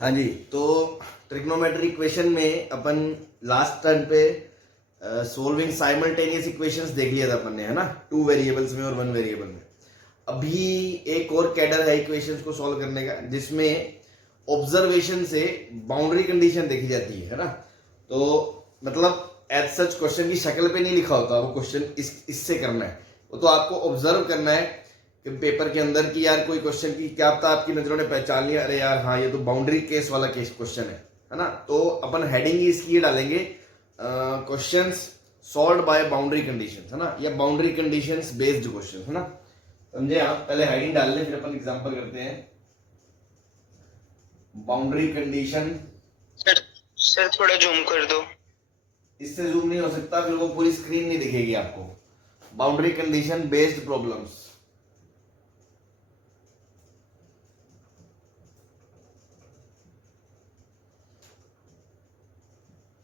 हाँ जी, तो trigonometry equation में अपन लास्ट टर्न पे सोल्विंग साइमल्टेनियस इक्वेशंस देख लिया था अपन ने, है ना, 2 वेरिएबल्स में और 1 वेरिएबल में। अभी एक और कैडर है इक्वेशंस को सॉल्व करने का, जिसमें ऑब्जर्वेशन से बाउंड्री कंडीशन देखी जाती है ना। तो मतलब एज सच क्वेश्चन की शक्ल पे नहीं लिखा होता वो क्वेश्चन, इससे करना है वो, तो आपको ऑब्जर्व करना है कि पेपर के अंदर की यार कोई क्वेश्चन की क्या पता आपकी नजरों ने पहचान लिया, अरे यार हाँ ये तो बाउंड्री केस वाला केस क्वेश्चन है ना। तो अपन हेडिंग ही इसकी ये डालेंगे, questions solved by boundary conditions, है ना, या बाउंड्री कंडीशंस बेस्ड क्वेश्चन, है ना। समझे आप? पहले हेडिंग डाल लें, फिर अपन एग्जांपल करते हैं। Boundary condition. सर थोड़ा जूम कर दो। इससे जूम नहीं हो सकता, फिर वो पूरी स्क्रीन नहीं दिखेगी आपको। Boundary condition based problems.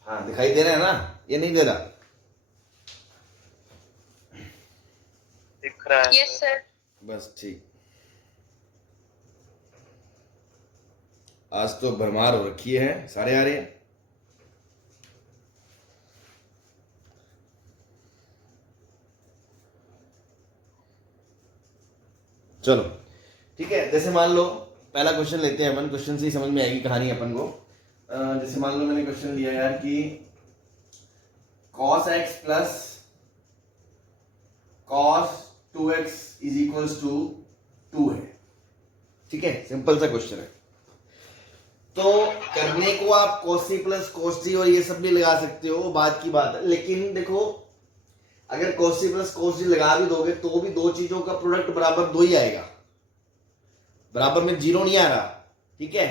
हाँ दिखाई दे रहा है ना, ये नहीं दे रहा? दिख रहा है। Yes sir. बस ठीक। आज तो भरमार हो रखी है, सारे आ रहे हैं। चलो ठीक है, जैसे मान लो पहला क्वेश्चन लेते हैं अपन, क्वेश्चन से ही समझ में आएगी कहानी अपन को। जैसे मान लो मैंने क्वेश्चन लिया यार कि cos x plus cos 2x is equals to 2 है। ठीक है, सिंपल सा क्वेश्चन है। तो करने को आप cos c plus cos d और ये सब भी लगा सकते हो, बात की बात है। लेकिन देखो, अगर cos c plus cos d लगा भी दोगे तो भी दो चीजों का प्रोडक्ट बराबर 2 ही आएगा, बराबर में 0 नहीं आ रहा। ठीक है,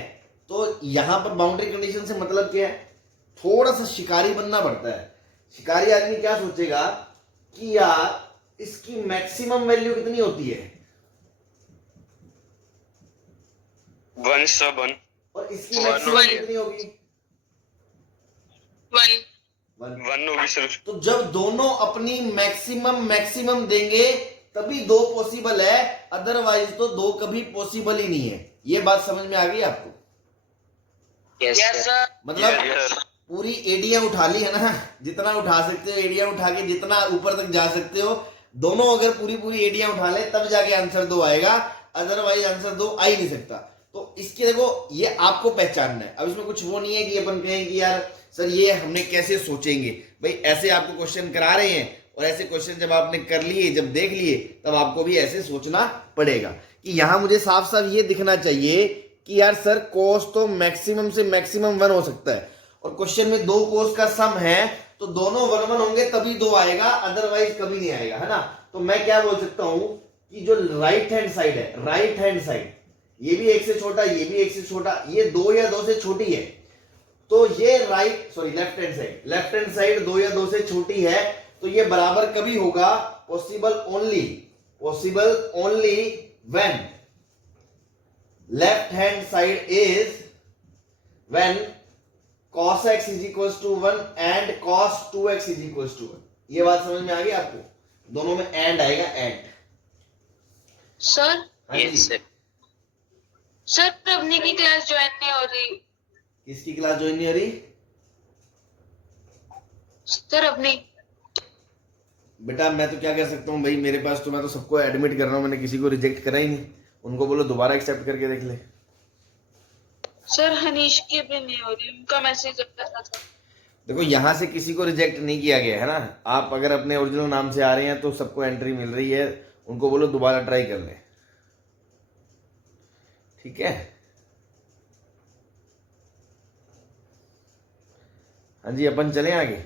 तो यहां पर बाउंड्री कंडीशन से मतलब क्या है, थोड़ा सा शिकारी बनना पड़ता है। शिकारी आदमी क्या सोचेगा कि यार इसकी मैक्सिमम वैल्यू कितनी होती है, 1/1 और इसकी One मैक्सिमम होगी। कितनी होगी? 1 1 होगी सिर्फ। तो जब दोनों अपनी मैक्सिमम देंगे तभी 2 पॉसिबल है, अदरवाइज तो 2 कभी पॉसिबल ही नहीं है। ये बात समझ में आ गई आपको? Yes sir. मतलब Yes. पूरी एडियां उठा ली है ना, जितना उठा सकते हो एडियां उठा के जितना ऊपर तक जा सकते हो, दोनों अगर पूरी एडियां उठा ले तब जाके आंसर 2 आएगा, अदरवाइज आंसर 2 आ ही नहीं सकता। तो इसके देखो, ये आपको पहचानना है। अब इसमें कुछ वो नहीं है कि अपन कहें कि यार सर ये हमने कैसे सोचेंगे। भाई ऐसे आपको क्वेश्चन करा रहे हैं, और ऐसे क्वेश्चन जब आपने कर लिए, जब देख लिए, तब आपको भी ऐसे सोचना पड़ेगा कि यहां मुझे साफ साफ ये दिखना चाहिए कि यार सर कोस तो मैक्सिमम से मैक्सिमम 1 हो सकता है, और क्वेश्चन में 2 कोस का सम है, तो दोनों 1 होंगे तभी 2 आएगा, अदरवाइज कभी नहीं आएगा, है ना। तो मैं क्या बोल सकता हूं कि जो राइट हैंड साइड है, राइट हैंड साइड, ये भी 1 से छोटा, ये भी 1 से छोटा, ये 2 या 2 से छोटी है, तो ये लेफ्ट हैंड साइड 2 या 2 से छोटी है, तो ये बराबर कभी होगा, possible only when left hand side is when cos x is equals to 1 and cos 2x is equals to 1। ये बात समझ में आ गई आपको? दोनों में एंड आएगा, एंड। सर। हाँ जी। सर अपनी की क्लास ज्वाइन नहीं हो रही। किसकी क्लास ज्वाइन नहीं हो रही? सर अपनी। बेटा मैं तो क्या कर सकता हूँ भाई, मेरे पास तो, मैं तो सबको एडमिट कर रहा हूँ, मैंने किसी को रिजेक्ट करा ही नहीं। उनको बोलो दोबारा एक्सेप्ट करके देख ले। सर हनीश की भी नहीं हो रही, उनका मैसेज आया था। देखो यहां से किसी को रिजेक्ट नहीं किया गया है ना, आप अगर अपने ओरिजिनल नाम से आ रहे हैं तो सबको एंट्री मिल रही है। उनको बोलो दोबारा ट्राई कर ले, ठीक है? हाँ जी, अपन चले आगे।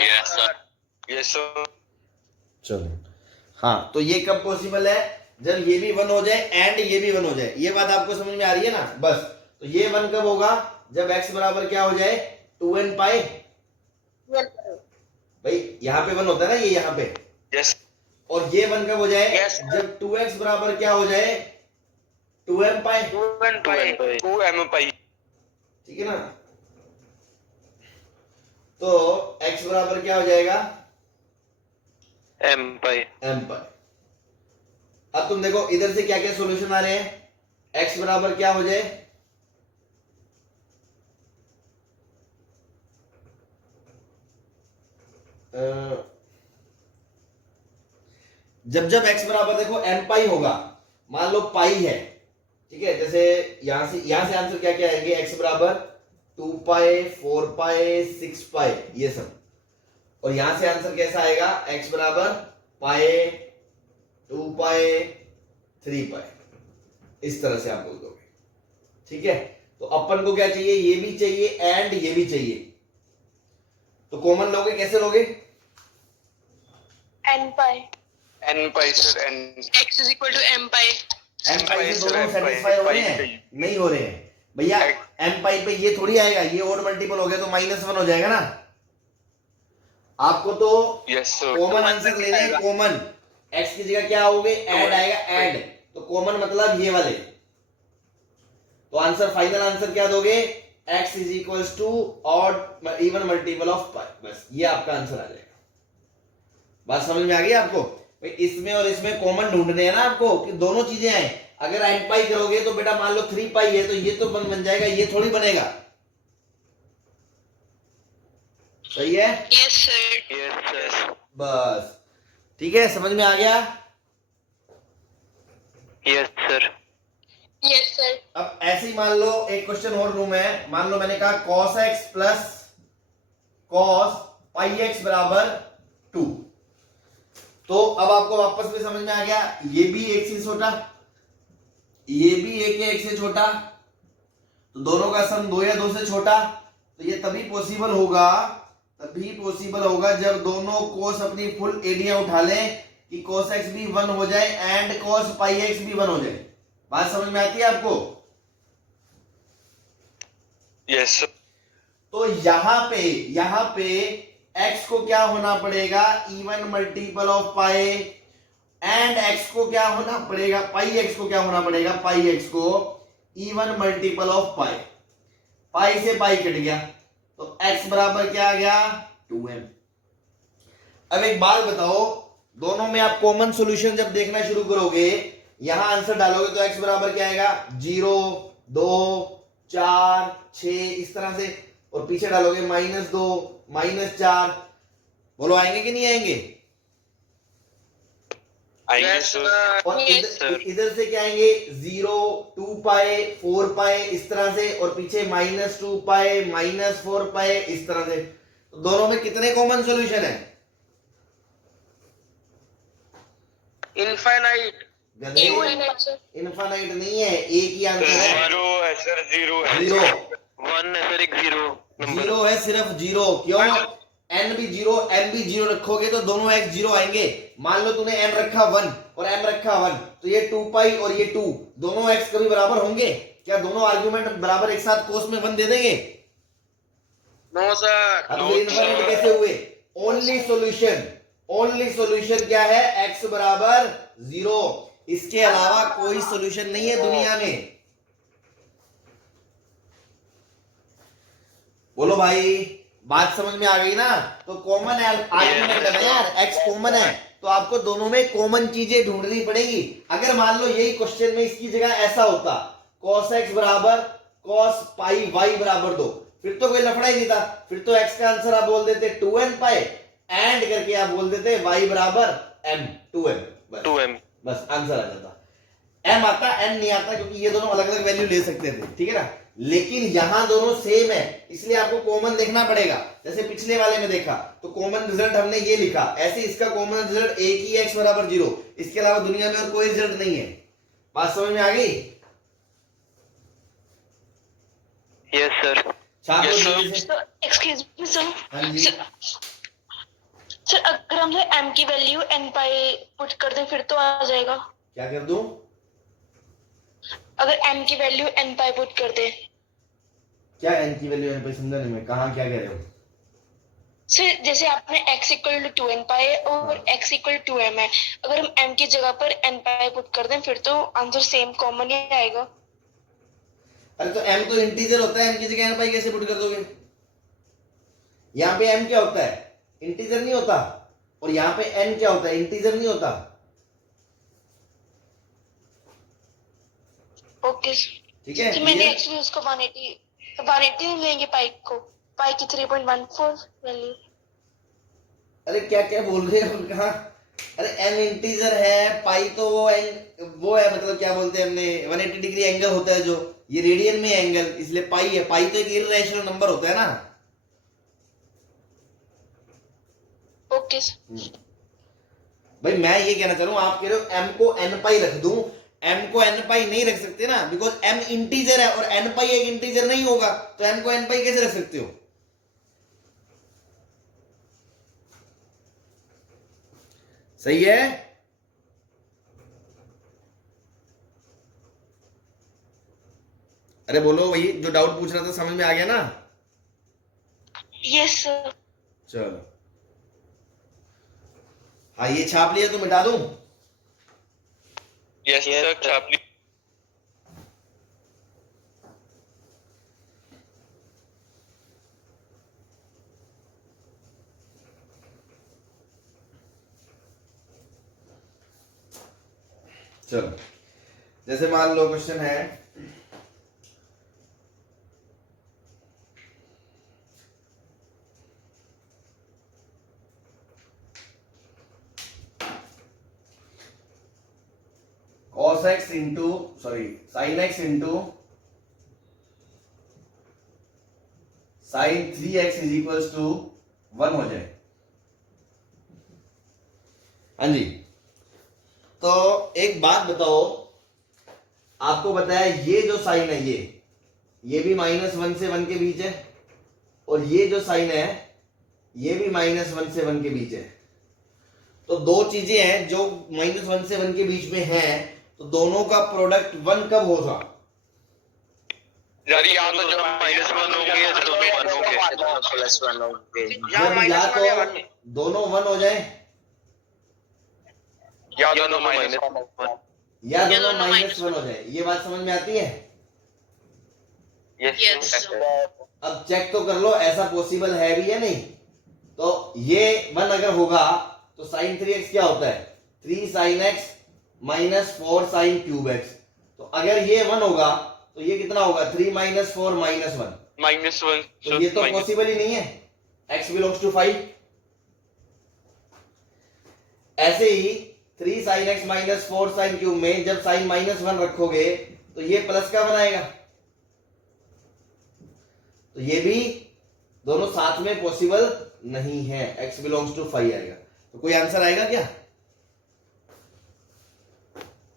Yes sir. Yes sir. चलो, हाँ, तो ये कब पॉसिबल है? जब ये भी 1 हो जाए एंड ये भी 1 हो जाए। ये बात आपको समझ में आ रही है ना? बस, तो ये 1 कब होगा? जब x बराबर क्या हो जाए, 2n पाई। भाई यहाँ पे 1 होता है ना, ये यहाँ पे। Yes. और ये 1 कब हो जाए? Yes, sir. जब 2x बराबर क्या हो जाए, 2m पाई। 2m पाई। ठीक है ना? तो x बराबर क्या हो जाएगा, m पाई। m पाई। अब तुम देखो इधर से क्या क्या सॉल्यूशन आ रहे हैं, x बराबर क्या हो जाए, जब जब x बराबर देखो m पाई होगा, मान लो पाई है, ठीक है, जैसे यहां से आंसर क्या क्या आएंगे, x बराबर 2 पाई 4 पाई 6 पाई ये सब, और यहां से आंसर कैसा आएगा, x बराबर पाई 2 पाई 3 पाई, इस तरह से आप बोल दोगे, ठीक है। तो अपन को क्या चाहिए, ये भी चाहिए एंड ये भी चाहिए, तो कॉमन लोगे, कैसे लोगे, n pi sir n x is equal to m pi. M pi से दोनों M पाई, सेटिस्फाई हो रहे पाई हैं, चाहिए। नहीं हो रहे हैं भैया, एम पाई पे ये थोड़ी आएगा, ये ओड मल्टीपल हो गया तो -1 हो जाएगा ना, आपको तो यस सर कॉमन आंसर लेने हैं, कॉमन x की जगह क्या हो गए, ऐड आएगा, ऐड, तो कॉमन मतलब ये वाले, तो आंसर भाइनल आंसर क्या दोगे, x is equal to odd even multiple of pi, बस ये आपका आंसर आ जाएगा। बात समझ में आ गई आपको, भाई इसमें और इसमें कॉमन ढूंढने हैं ना आपको, कि दोनों चीजें आए, अगर n पाई करोगे तो बेटा मान लो 3 पाई है, तो ये तो बन जाएगा, ये थोड़ी बनेगा, सही है, यस सर। यस सर बस ठीक है, समझ में आ गया। Yes sir yes sir. अब ऐसे ही मान लो एक क्वेश्चन और लूं मैं, मान लो मैंने कहा cos x प्लस cos पाई x बराबर 2, तो अब आपको वापस में समझ में आ गया, ये भी एक से छोटा, ये भी एक से छोटा, तो दोनों का सम 2 या 2 से छोटा, तो ये तभी पॉसिबल होगा जब दोनों कोस अपनी फुल एरिया उठा लें, कि cos x भी 1 हो जाए एंड cos पाई x भी 1 हो जाए। बात समझ में आती है आपको, यस सर तो यहां पे x को क्या होना पड़ेगा, even multiple of pi, and x को क्या होना पड़ेगा, पाई x को क्या होना पड़ेगा, पाई x को इवन मल्टीपल ऑफ पाई, पाई से पाई कट गया, तो x बराबर क्या आ गया, 2m। अब एक बात बताओ, दोनों में आप कॉमन सॉल्यूशन जब देखना शुरू करोगे, यहां आंसर डालोगे तो x बराबर क्या आएगा, 0 2 4 6 इस तरह से, और पीछे डालोगे -2 -4, बोलो आएंगे कि नहीं आएंगे, आएंगे सर और इधर से क्या आएंगे, 0 2 पाई 4 पाई इस तरह से, और पीछे -2 पाई -4 पाई इस तरह से, तो दोनों में कितने कॉमन सॉल्यूशन है, इनफाइनाइट इनफाइनाइट नहीं है, एक ही आंसर है, जीरो है सर, जीरो है, 0 1 है सर, एक जीरो नंबर जीरो है, सिर्फ 0, क्यों, n भी 0 m भी 0 रखोगे तो दोनों x 0 आएंगे, मान लो तूने n रखा 1 और m रखा 1, तो ये 2 पाई और ये 2, दोनों x कभी बराबर होंगे क्या, दोनों आर्गुमेंट बराबर एक साथ कोस में 1 दे देंगे, नो सर, अब ये इनफाइनाइट कैसे हुए, ओनली सॉल्यूशन क्या है, x बराबर 0, इसके अलावा कोई सॉल्यूशन नहीं है दुनिया में, बोलो भाई, बात समझ में आ गई ना, तो कॉमन आर्गुमेंट है ना यार, x कॉमन है, तो आपको दोनों में कॉमन चीजें ढूंढनी पड़ेगी। अगर मान लो यही क्वेश्चन में इसकी जगह ऐसा होता, cos x बराबर cos पाई y बराबर 2, फिर तो कोई लफड़ा ही नहीं था, फिर तो x का आंसर आप बोल देते 2n पाई, एंड करके आप बोल देते y बराबर m 2m, बस 2m बस आंसर आ जाता, m आता n नहीं आता, क्योंकि ये दोनों अलग अलग वैल्यू ले सकते थे, ठीक है ना, लेकिन यहां दोनों सेम है, इसलिए आपको कॉमन देखना पड़ेगा, जैसे पिछले वाले में देखा तो कॉमन रिजल्ट हमने ये लिखा, ऐसे इसका कॉमन रिजल्ट एक ही x बराबर 0, इसके अलावा दुनिया में और कोई रिजल्ट नहीं है। बात समझ में आ गई, यस सर, छात्रों Yes, sir. जल्दी से। एक्सक्यूज मी सर, हाँ जी, सर अगर हम m की वैल्यू n पाई पुट कर दें फिर तो आ जाएगा, क्या कर दूं, अगर m की वैल्यू n पाई पुट कर दें, क्या n की वैल्यू n पे समझा नहीं मैं, कहां क्या कह रहे हो, सर जैसे आपने x इक्वल टू 2n पाई और x इक्वल टू m है, अगर हम m की जगह पर n पाई पुट कर दें फिर तो आंसर सेम कॉमन ही आएगा। अरे तो m तो इंटीजर होता है, m की जगह n पाई कैसे पुट कर दोगे, यहाँ पे m क्या होता है, इंटीजर नहीं होता, और यहाँ पे n क्या होता है, इंटीजर नहीं होता, ओके सर। ठीक है, तो मैंने clear? एक्चुअली उसको 180 लेंगे पाई को, पाई की 3.14 वैल्यू। अरे क्या क्या बोल रहे हो कहाँ? अरे एम इंटीजर है, पाई तो वो है, मतलब क्या बोलते हैं हमने, 180 डिग्री एंगल होता है जो, ये रेडियन में एंगल, इसलिए पाई है। पाई तो एक इर्रेशनल नंबर होता है ना। Okay sir. भाई मैं ये कहना चाह रहा हूँ, आप कह रहे हो एम को एन पाई रख दूं, एम को एन पाई नहीं रख सकते ना, बिकॉज एम इंटीजर है और एन पाई एक इंटीजर नहीं होगा, तो एम को एन पाई कैसे रख सकते हो? सही है। अरे बोलो भाई, जो डाउट पूछ रहा था समझ में आ गया ना? Yes sir. चलो, हाँ ये छाप लिया तो मिटा दूं? यस सर, छाप ली। चलो, जैसे मान लो क्वेश्चन है, cos x into sin x into sin 3x is equals to 1 हो जाए। हाँ जी, तो एक बात बताओ, आपको बताया ये जो साइन है ये भी -1 से 1 के बीच है, और ये जो साइन है ये भी -1 से 1 के बीच है। तो दो चीजें हैं जो -1 से 1 के बीच में हैं, तो दोनों का प्रोडक्ट 1 कब होगा? यार या तो जो -1 होंगे या दोनों 1 होंगे, +1 होंगे, या तो दोनों 1 हो जाए या दोनों -1। या दोनों -1 हो जाए। ये बात समझ में आती है? Yes sir. अब चेक तो कर लो, ऐसा पॉसिबल है भी या नहीं? तो ये 1 अगर होगा तो sin 3x क्या होता है? 3 sin x - 4 sin cube x। तो अगर ये 1 होगा तो ये कितना होगा? 3 - 4 - 1। -1, तो ये तो पॉसिबल ही नहीं है, x बिलोंग्स टू 5। ऐसे ही 3 sin x - 4 sin क्यूब में जब sin -1 रखोगे तो ये प्लस का बनाएगा, तो ये भी दोनों साथ में पॉसिबल नहीं है, x बिलोंग्स टू 5 आएगा। तो कोई आंसर आएगा क्या?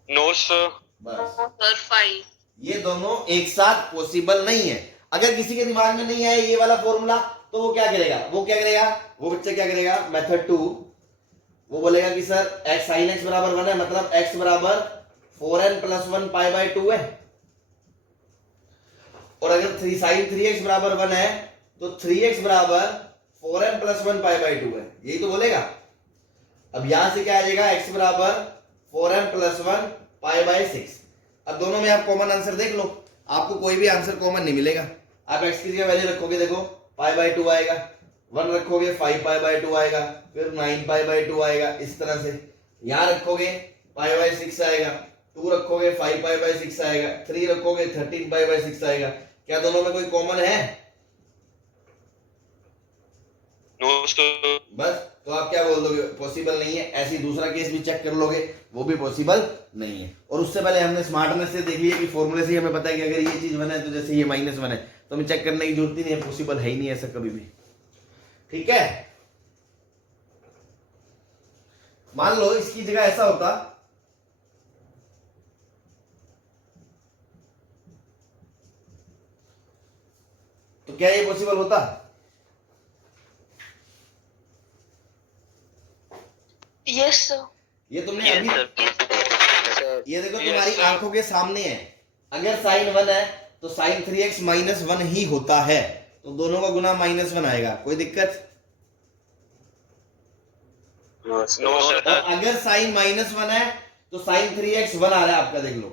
No sir. बस, सर 5। ये दोनों एक साथ पॉसिबल नहीं है। अगर किसी के दिमाग में नहीं आए ये वाला फॉर्मूला, तो वो क्या करेगा? वो बच्चा क्या करेगा? मेथड 2, वो बोलेगा कि सर x sin x बराबर 1 है, मतलब x बराबर 4n + 1 π/2 है, और अगर 3 sin 3x बराबर 1 है तो 3x बराबर 4n + 1 π/2 है, यही तो बोलेगा। अब यहां से क्या आ जाएगा? x बराबर 4n + 1 π/6। अब दोनों में आप कॉमन आंसर देख लो, आपको कोई भी आंसर कॉमन नहीं मिलेगा। आप x की जगह वैल्यू रखोगे, देखो π/2 आएगा, 1 रखोगे 5 π/2 आएगा, फिर 9 π/2 आएगा, इस तरह से। यहां रखोगे π/6 आएगा, 2 रखोगे 5 π/6 आएगा, 3 रखोगे 13 π/6 आएगा। क्या दोनों में कोई कॉमन है? No sir. बस, तो आप क्या बोल दोगे? पॉसिबल नहीं है। ऐसे ही दूसरा केस भी चेक कर लोगे, वो भी पॉसिबल नहीं है। और उससे पहले हमने स्मार्टनेस से देख लिया कि फॉर्मूले से ही हमें पता है कि अगर ये चीज 1 है तो जैसे ये -1 है, तो हमें चेक करने की जरूरत ही नहीं है, पॉसिबल है ही नहीं ऐसा कभी भी। ठीक है, मान लो इसकी जगह ऐसा होता, तो क्या ये पॉसिबल होता? Yes sir. ये तुमने अभी, सर ये देखो Yes, तुम्हारी sir. आंखों के सामने है। अगर sin 1 है तो sin 3x - 1 ही होता है, तो दोनों का गुना -1 आएगा। कोई दिक्कत? नो और सर। अगर sin -1 है तो sin 3x 1 आ रहा है आपका, देख लो,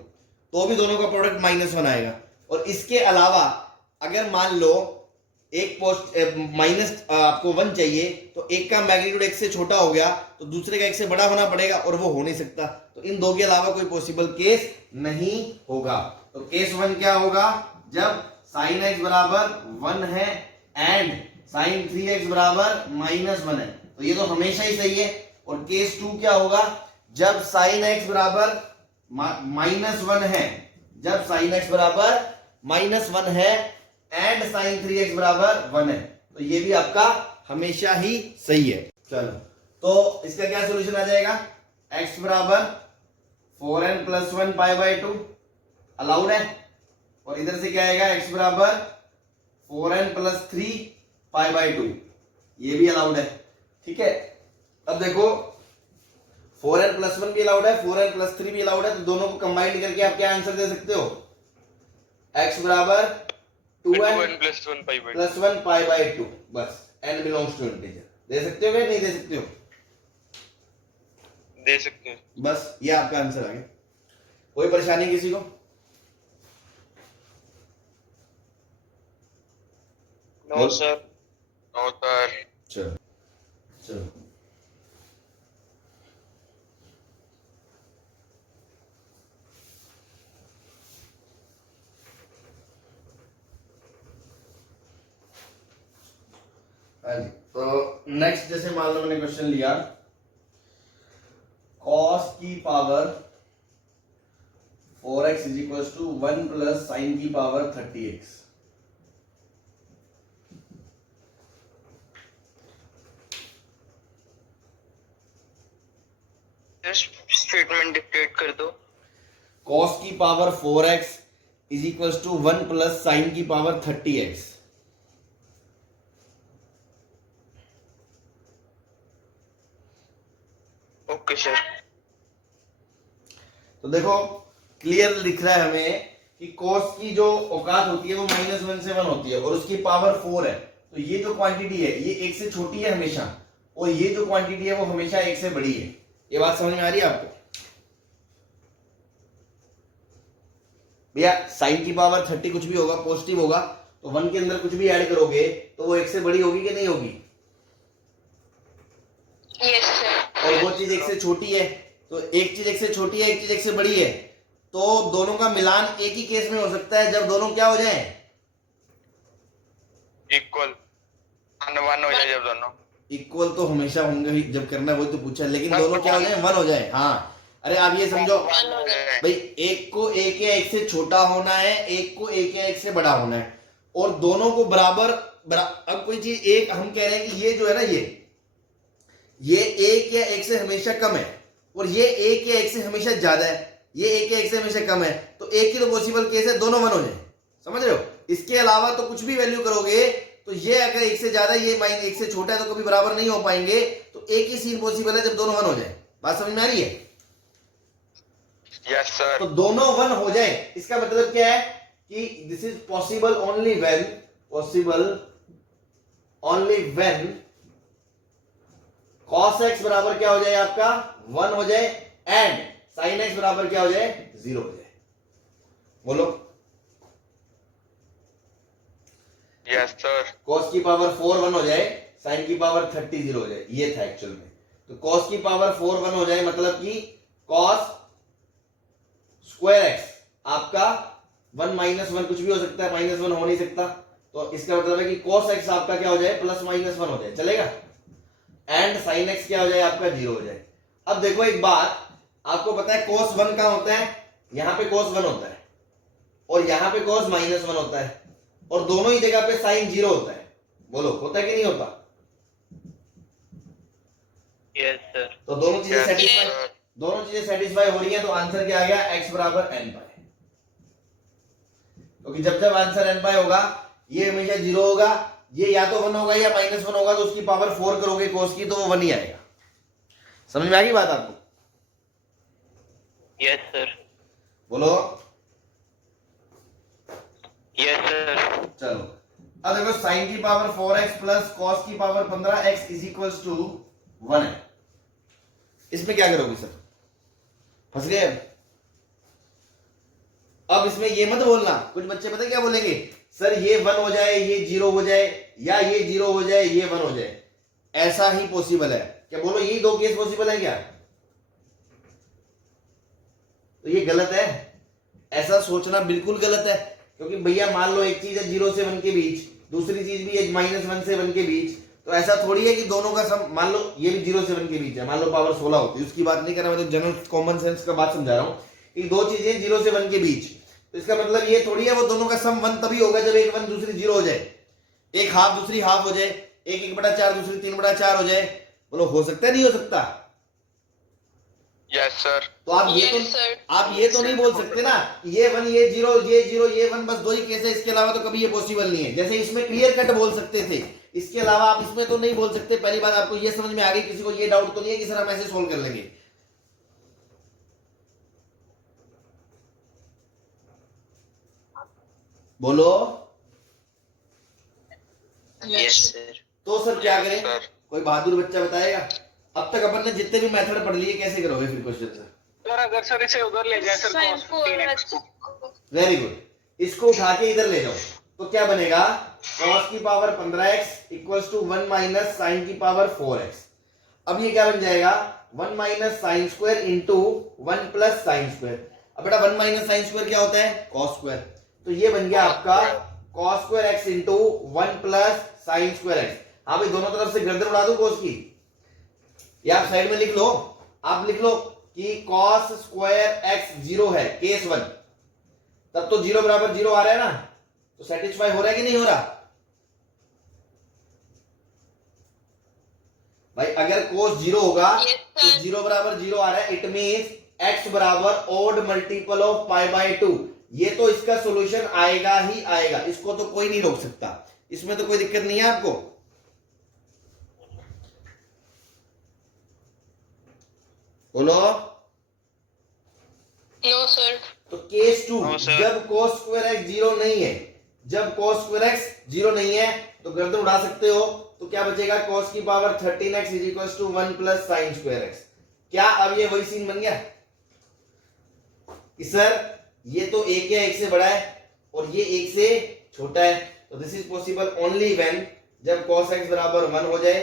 तो भी दोनों का प्रोडक्ट -1 आएगा। और इसके अलावा अगर मान लो एक पोस्ट माइनस आपको 1 चाहिए, तो एक का मैग्नीट्यूड x से छोटा हो गया तो दूसरे का x से बड़ा होना पड़ेगा, और वो हो नहीं सकता। तो इन दो के अलावा कोई पॉसिबल केस नहीं होगा। तो केस 1 क्या होगा, जब sin x बराबर 1 है एंड sin 3x बराबर -1 है, तो ये तो हमेशा ही सही है। और केस 2 क्या होगा, जब sin x बराबर -1 है, जब sin x बराबर -1 है एंड sin 3x बराबर 1 है, तो ये भी आपका हमेशा ही सही है। चलो, तो इसका क्या सॉल्यूशन आ जाएगा, x बराबर 4n + 1 π/2 अलाउड है, और इधर से क्या आएगा, x बराबर 4n + 3 π/2, ये भी अलाउड है। ठीक है, अब देखो 4n + 1 भी अलाउड है, 4n + 3 भी अलाउड है, तो दोनों को कंबाइन करके आप क्या आंसर दे सकते हो, x बराबर 2n + 1 π/2, बस n बिलोंग्स टू इंटीजर। दे सकते हो या नहीं दे सकते हो, दे सकते हैं। बस ये आपका आंसर आ गया। कोई परेशानी किसी को, नो सर, नो सर। चलो चलो, हाँ जी। तो नेक्स्ट, जैसे मान लो मैंने क्वेश्चन लिया, cos की पावर 4x = 1 + sin की पावर 30x। स्टेटमेंट डिक्टेट कर दो। cos की पावर 4x = 1 + sin की पावर 30x। Okay sir. तो देखो क्लियर दिख रहा है हमें कि cos की जो औकात होती है वो -1 से 1 होती है, और उसकी पावर 4 है, तो ये जो क्वांटिटी है ये 1 से छोटी है हमेशा, और ये जो क्वांटिटी है वो हमेशा 1 से बड़ी है। ये बात समझ में आ रही है आपको भैया? sin की पावर 30 कुछ भी होगा, पॉजिटिव होगा, तो 1 के अंदर कुछ भी ऐड करोगे तो वो 1 से बड़ी होगी कि नहीं होगी, यस सर। और वो चीज 1 से छोटी है, तो एक चीज 1 से छोटी है, एक चीज 1 से बड़ी है, तो दोनों का मिलान एक ही केस में हो सकता है, जब दोनों क्या हो जाए, इक्वल, 1 हो जाए जब दोनों। इक्वल तो हमेशा होंगे ही, जब करना है वही तो पूछा है, लेकिन दोनों क्या हो जाए, 1 हो जाए। हाँ, अरे आप ये समझो भाई, एक को 1 या 1 से छोटा होना है, एक को 1 या 1 से बड़ा होना है, और दोनों को बराबर अब कोई चीज एक हम कह रहे हैं कि ये जो है ना, ये 1 या 1 से हमेशा कम है, और ये 1 या 1 से हमेशा ज्यादा है, ये 1 या 1 से हमेशा कम है, तो एक ही तो पॉसिबल केस है, दोनों 1 हो जाए। समझ रहे हो? इसके अलावा तो कुछ भी वैल्यू करोगे तो ये अगर 1 से ज्यादा, ये -1 से छोटा है, तो कभी बराबर नहीं हो पाएंगे, तो एक ही सीन पॉसिबल है जब दोनों 1 हो जाए। बात समझ में आ रही है? Yes sir. तो दोनों 1 हो जाए, इसका मतलब क्या है कि this is possible only when cos x बराबर क्या हो जाए आपका, 1 हो जाए, एंड sin x बराबर क्या हो जाए, 0 हो जाए। बोलो। Yes sir. cos की पावर 4 1 हो जाए, sin की पावर 30 0 हो जाए, ये था एक्चुअल में। तो cos की पावर 4 1 हो जाए मतलब कि cos स्क्वायर x आपका 1 -1 कुछ भी हो सकता है, -1 हो नहीं सकता, तो इसका मतलब है कि cos x आपका क्या हो जाए, +-1 हो जाए, चलेगा, एंड sin x क्या हो जाए आपका, 0 हो जाए। अब देखो एक बात, आपको पता है cos 1 कहां होता है, यहां पे cos 1 होता है, और यहां पे cos -1 होता है, और दोनों ही जगह पे sin 0 होता है। बोलो, होता है कि नहीं होता? Yes sir. तो दोनों चीजें सेटिस्फाई हो रही है, तो आंसर क्या आ गया, x बराबर n पाई। क्योंकि जब आंसर n पाई होगा, ये हमेशा 0 होगा, ये या तो 1 होगा या -1 होगा, तो उसकी पावर 4 करोगे cos की, तो वो 1 ही आएगा। समझ में आ गई बात आपको? Yes sir. बोलो। Yes sir. चलो, अब देखो sin की पावर 4x प्लस cos की पावर 15x = 1 है। इसमें क्या करोगे सर? फंस गए? अब इसमें ये मत बोलना, कुछ बच्चे पता क्या बोलेंगे, सर ये 1 हो जाए, ये 0 हो जाए, या ये 0 हो जाए, ये 1 हो जाए, ऐसा ही पॉसिबल है क्या? बोलो यही दो केस पॉसिबल है क्या? तो ये गलत है, ऐसा सोचना बिल्कुल गलत है। क्योंकि भैया मान लो एक चीज है 0 से 1 के बीच, दूसरी चीज भी है -1 से 1 के बीच, तो ऐसा थोड़ी है कि दोनों का सम, मान लो ये भी 0 से 1 के बीच है, मान लो पावर 16 होती है, उसकी बात नहीं कर रहा, मैं तो जनरल कॉमन सेंस का बात समझा रहा हूँ कि दो चीजें 0 से 1 के बीच, तो इसका मतलब ये थोड़ी है वो दोनों का सम 1 तभी होगा जब एक 1 दूसरी 0 हो जाए, एक हाफ दूसरी हाफ हो जाए, एक 1/4 दूसरी 3/4 हो जाए। बोलो हो सकता है, नहीं हो सकता? Yes sir. तो आप ये Yes, sir. तो आप ये तो नहीं बोल सकते ना ये 1 ये 0 ये 0 ये 1, बस दो ही केस है, इसके अलावा तो कभी ये पॉसिबल नहीं है। जैसे इसमें क्लियर कट बोल सकते थे, इसके अलावा आप इसमें तो नहीं बोल सकते। पहली बात आपको ये समझ में आ गई, किसी को ये डाउट तो नहीं है कि सर हम ऐसे सोल्व कर लेंगे? बोलो। Yes sir. तो सर क्या करें? सर। कोई बहादुर बच्चा बताएगा? अब तक अपन ने जितने भी मेथड पढ़ लिए, कैसे करोगे फिर क्वेश्चन सर? सर अगर सर इसे उधर ले जाए सर Sin cos 15x को वेरी गुड, इसको उठा के इधर ले जाओ तो क्या बनेगा? cos की power 15x equals to 1 minus sine की पावर 4x। अब ये क्या बन जाएगा? 1 minus sine square into 1 plus sine square. अब बेटा 1 माइनस साइन स्क्वायर क्या होता है? cos square. तो ये बन गया आपका cos square x into 1 plus sine square x। हाँ भाई, दोनों तरफ से गर्दन उड़ा दूं cos की, या आप साइड में लिख लो, आप लिख लो कि cos स्क्वायर x 0 है, केस 1, तब तो 0 बराबर 0 आ रहा है ना, तो सेटिस्फाई हो रहा है कि नहीं हो रहा? भाई अगर cos 0 होगा Yes, तो sir. 0 बराबर 0 आ रहा है, इट मींस x बराबर ओड मल्टीपल ऑफ π/2। ये तो इसका सॉल्यूशन आएगा ही आएगा, इसको तो कोई नहीं रोक सकता, इसमें तो कोई दिक्कत नहीं है आपको। बोलो। No sir. तो केस 2, हाँ, सर। जब cos स्क्वायर x 0 नहीं है, जब cos स्क्वायर x 0 नहीं है तो गर्दन उड़ा सकते हो, तो क्या बचेगा? cos की power 13x is equal to 1 plus sine square x। क्या अब ये वही सीन बन गया कि सर ये तो एक या एक से बड़ा है और ये एक से छोटा है, तो this is possible only when जब cos x बराबर 1 हो जाए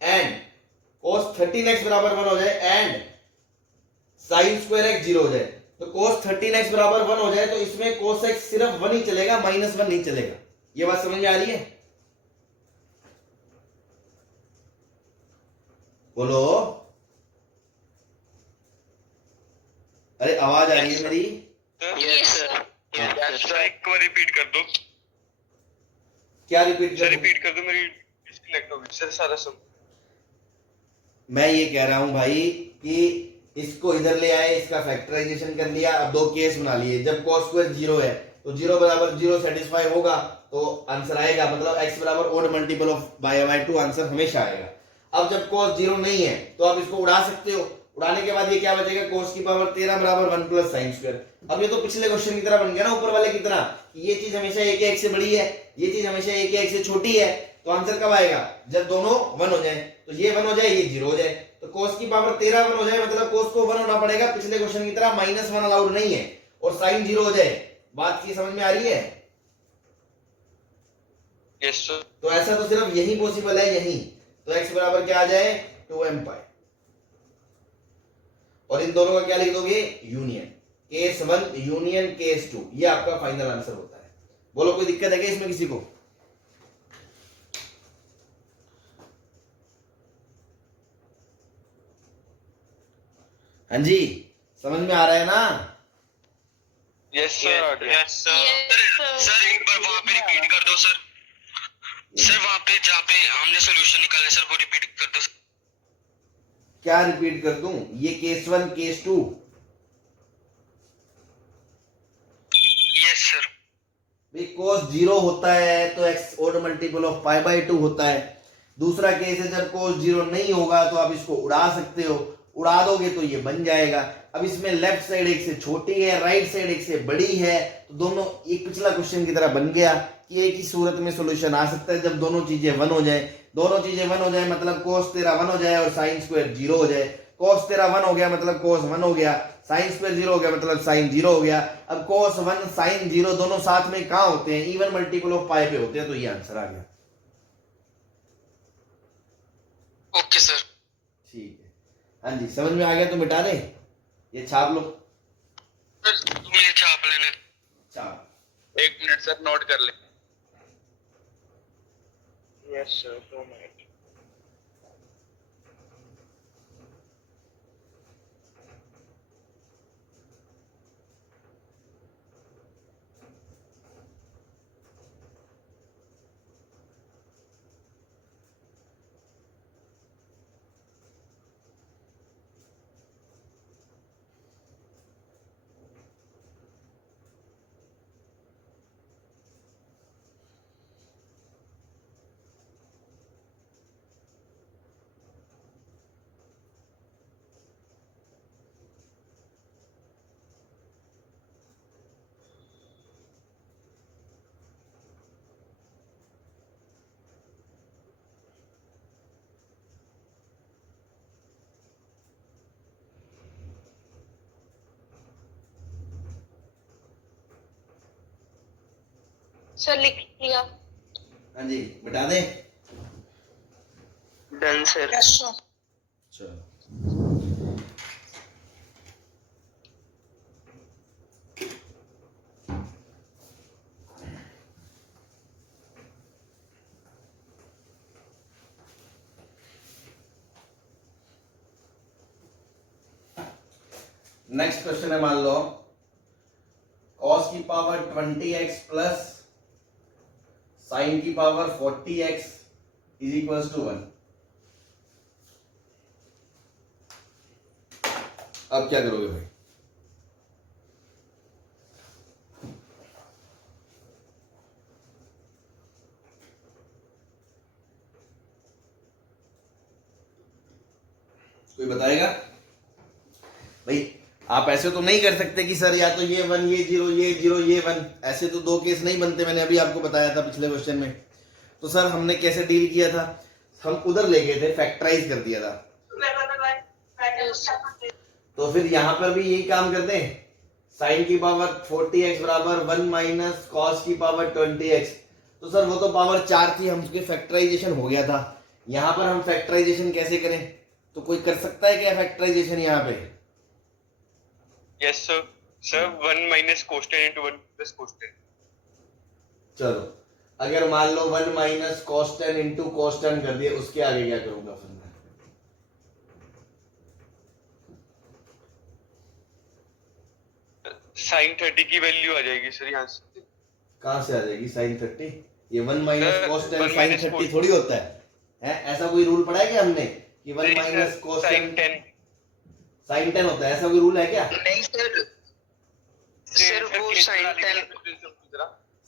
एंड cos 13x बराबर 1 हो जाए एंड साइन स्क्वायर x 0 हो जाए। तो cos 13x बराबर 1 हो जाए तो इसमें cos x सिर्फ 1 ही चलेगा, -1 नहीं चलेगा। ये बात समझ में आ रही है? बोलो। अरे आवाज आ रही है मेरी? Yes sir. यस सर, एक बार रिपीट कर दो। क्या रिपीट सर कर? रिपीट कर दो, मेरी डिस्कनेक्ट हो गई सर, सारा सब। मैं ये कह रहा हूं भाई कि इसको इधर ले आए, इसका फैक्टराइजेशन कर लिया, अब दो केस बना लिए। जब cos स्क्वायर 0 है तो 0 बराबर 0 सेटिस्फाई होगा तो आंसर आएगा, मतलब x बराबर ओड मल्टीपल ऑफ π/2 आंसर हमेशा आएगा। अब जब cos 0 नहीं है तो आप इसको उड़ा सकते हो, उड़ाने के बाद ये क्या बचेगा? cos की पावर 13 बराबर 1 प्लस साइन स्क्वायर। अब ये तो पिछले क्वेश्चन की तरह बन गया ना, ऊपर वाले की तरह, ये चीज हमेशा एक या एक से बड़ी है, ये चीज हमेशा एक या एक से छोटी है, तो आंसर कब आएगा? जब दोनों 1 हो जाए। तो ये 1 हो जाए, ये 0 हो जाए, तो cos की पावर 13 1 हो जाए, मतलब cos को 1 होना पड़ेगा, पिछले क्वेश्चन की तरह -1 अलाउड नहीं है, और साइन 0 हो जाए। बात की समझ में आ रही है? Yes sir. तो ऐसा तो सिर्फ यही पॉसिबल है, यही। तो x बराबर क्या आ जाए? 2m पाई, और इन दोनों का क्या लिख दोगे? यूनियन, केस 1 यूनियन केस 2, ये आपका फाइनल आंसर होता है। बोलो कोई दिक्कत है क्या इसमें किसी को? हाँ जी, समझ में आ रहा है ना? Yes sir. Yes sir. Sir एक बार वहां पे रिपीट कर दो सर। सर वहां पे जहाँ पे हमने सॉल्यूशन निकाले सर, वो रिपीट कर दो। क्या रिपीट कर दूं? ये केस 1 केस 2। Yes sir. भाई cos 0 होता है तो x ओड मल्टीपल ऑफ π/2 होता है। दूसरा केस है जब cos 0 नहीं होगा तो आप इसको उड़ा सकते हो, उड़ा दोगे तो ये बन जाएगा। अब इसमें लेफ्ट साइड एक से छोटी है, राइट साइड एक से बड़ी है, तो दोनों एक पिछला क्वेश्चन की तरह बन गया कि एक ही सूरत में सॉल्यूशन आ सकता है जब दोनों चीजें 1 हो जाए। दोनों चीजें 1 हो जाए मतलब cos 13 1 हो जाए और साइन स्क्वायर 0 हो जाए। cos तेरा 1 हो गया मतलब cos 1 हो गया, sin स्क्वायर 0 हो गया मतलब sin 0 हो गया। अब cos 1 sin 0 दोनों साथ में कहां होते हैं? इवन मल्टीपल ऑफ पाई पे होते हैं, तो ये आंसर आ गया। Okay sir. ठीक है, हाँ जी, समझ में आ गया तो मिटा दे, ये छाप लो। सर मुझे छाप लेने। छाप। 1 मिनट सर, नोट कर ले। Yes sir, 2 minute. सर लिख लिया। हाँ जी, मिटा दे। Done sir. चलो, नेक्स्ट क्वेश्चन है, मान लो cos की पावर 20x प्लस sin की power 40x is equal to 1। अब क्या करोगे भाई? कोई बताएगा भाई? आप ऐसे तो नहीं कर सकते कि सर या तो ये 1 ये 0 ये 0 ये 1, ऐसे तो दो केस नहीं बनते। मैंने अभी आपको बताया था पिछले क्वेश्चन में। तो सर हमने कैसे डील किया था? हम उधर ले गए थे, फैक्टराइज कर दिया था। तो फिर यहां पर भी यही काम करते हैं। साइन की पावर 40x बराबर 1 माइनस कॉस की पावर 20x। तो सर वो तो पावर 4 थी, हम उसके फैक्टराइजेशन हो गया था। यहां पर हम फैक्टराइजेशन कैसे करें? तो कोई कर सकता है क्या फैक्टराइजेशन यहाँ पे? Yes sir. Sir 1 minus cos ten into 1 plus cos ten. चलो, अगर मान लो 1 माइनस कोस्टेन इंटू कोस्टेन कर दिया, उसके आगे क्या करूंगा फिर मैं? साइन 30 की वैल्यू आ जाएगी सर यहाँ से। कहां से आ जाएगी साइन 30? ये 1 माइनस कोस्टेन 1 साइन minus 30 थोड़ी होता है? ऐसा कोई रूल पढ़ा है क्या हमने कि 1 माइनस कोस्टेन साइन 10 साइन 10 होता है? ऐसा कोई रूल है क्या? नहीं सर। सर वो साइन 10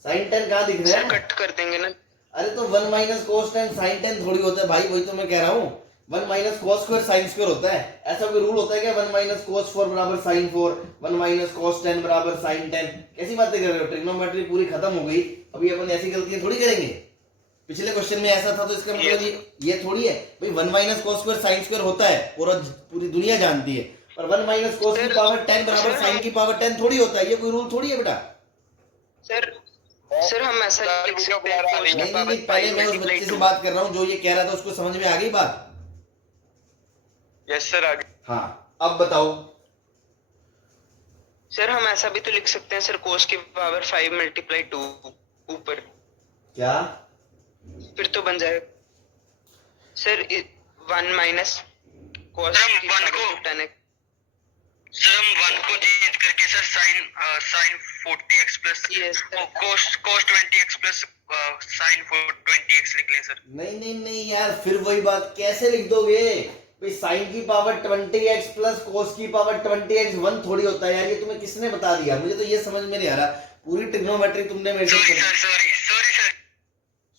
साइन 10 कहाँ दिख रहा है? कट कर देंगे ना। अरे तो 1 माइनस कोस्टेन साइन 10 थोड़ी होता है भाई, वही तो मैं कह रहा हूँ। 1 minus cos square sine square होता है। ऐसा कोई रूल होता है क्या? 1 माइनस कोस 4 बराबर साइन 4, 1 माइनस कोस 10 बराबर साइन 10? कैसी बातें कर रहे हो? ट्रिग्नोमेट्री पूरी खत्म हो गई, अभी अपन ऐसी गलतियां थोड़ी करेंगे। पिछले क्वेश्चन में ऐसा था, तो इसका मतलब ये थोड़ी है भाई 1 minus cos square sine square होता है, पूरी दुनिया जानती है। पर 1 माइनस कोस की पावर 10 बराबर साइन की पावर 10 थोड़ी होता है। ये कोई रूल थोड़ी है बेटा। सर हम ऐसा लिख सकते हैं cos की पावर नहीं, पहले मैं उस बच्चे से बात कर रहा हूँ जो ये कह रहा था, उसको समझ में आ गई बात? यस सर आगे। हाँ, अब बताओ। सर हम ऐसा भी तो लिख सकते हैं सर, cos की पावर 5 मल्टीप्लाई 2 ऊपर, क्या? फिर तो बन जाएगा सर 1 माइनस cos सर, की 1 को 10x। सर हम 1 को चेंज करके sir sine 40x plus Yes, sir. cos 20x plus sine 20x लिख लें सर। नहीं यार, फिर वही बात कैसे लिख दोगे भाई? साइन की पावर 20x प्लस कोस की पावर 20x 1 थोड़ी होता है यार। ये तुम्हें किसने बता दिया? मुझे तो ये समझ में नहीं आ रहा। पूरी ट्रिग्नोमेट्री तुमने मेरे सॉरी से सर।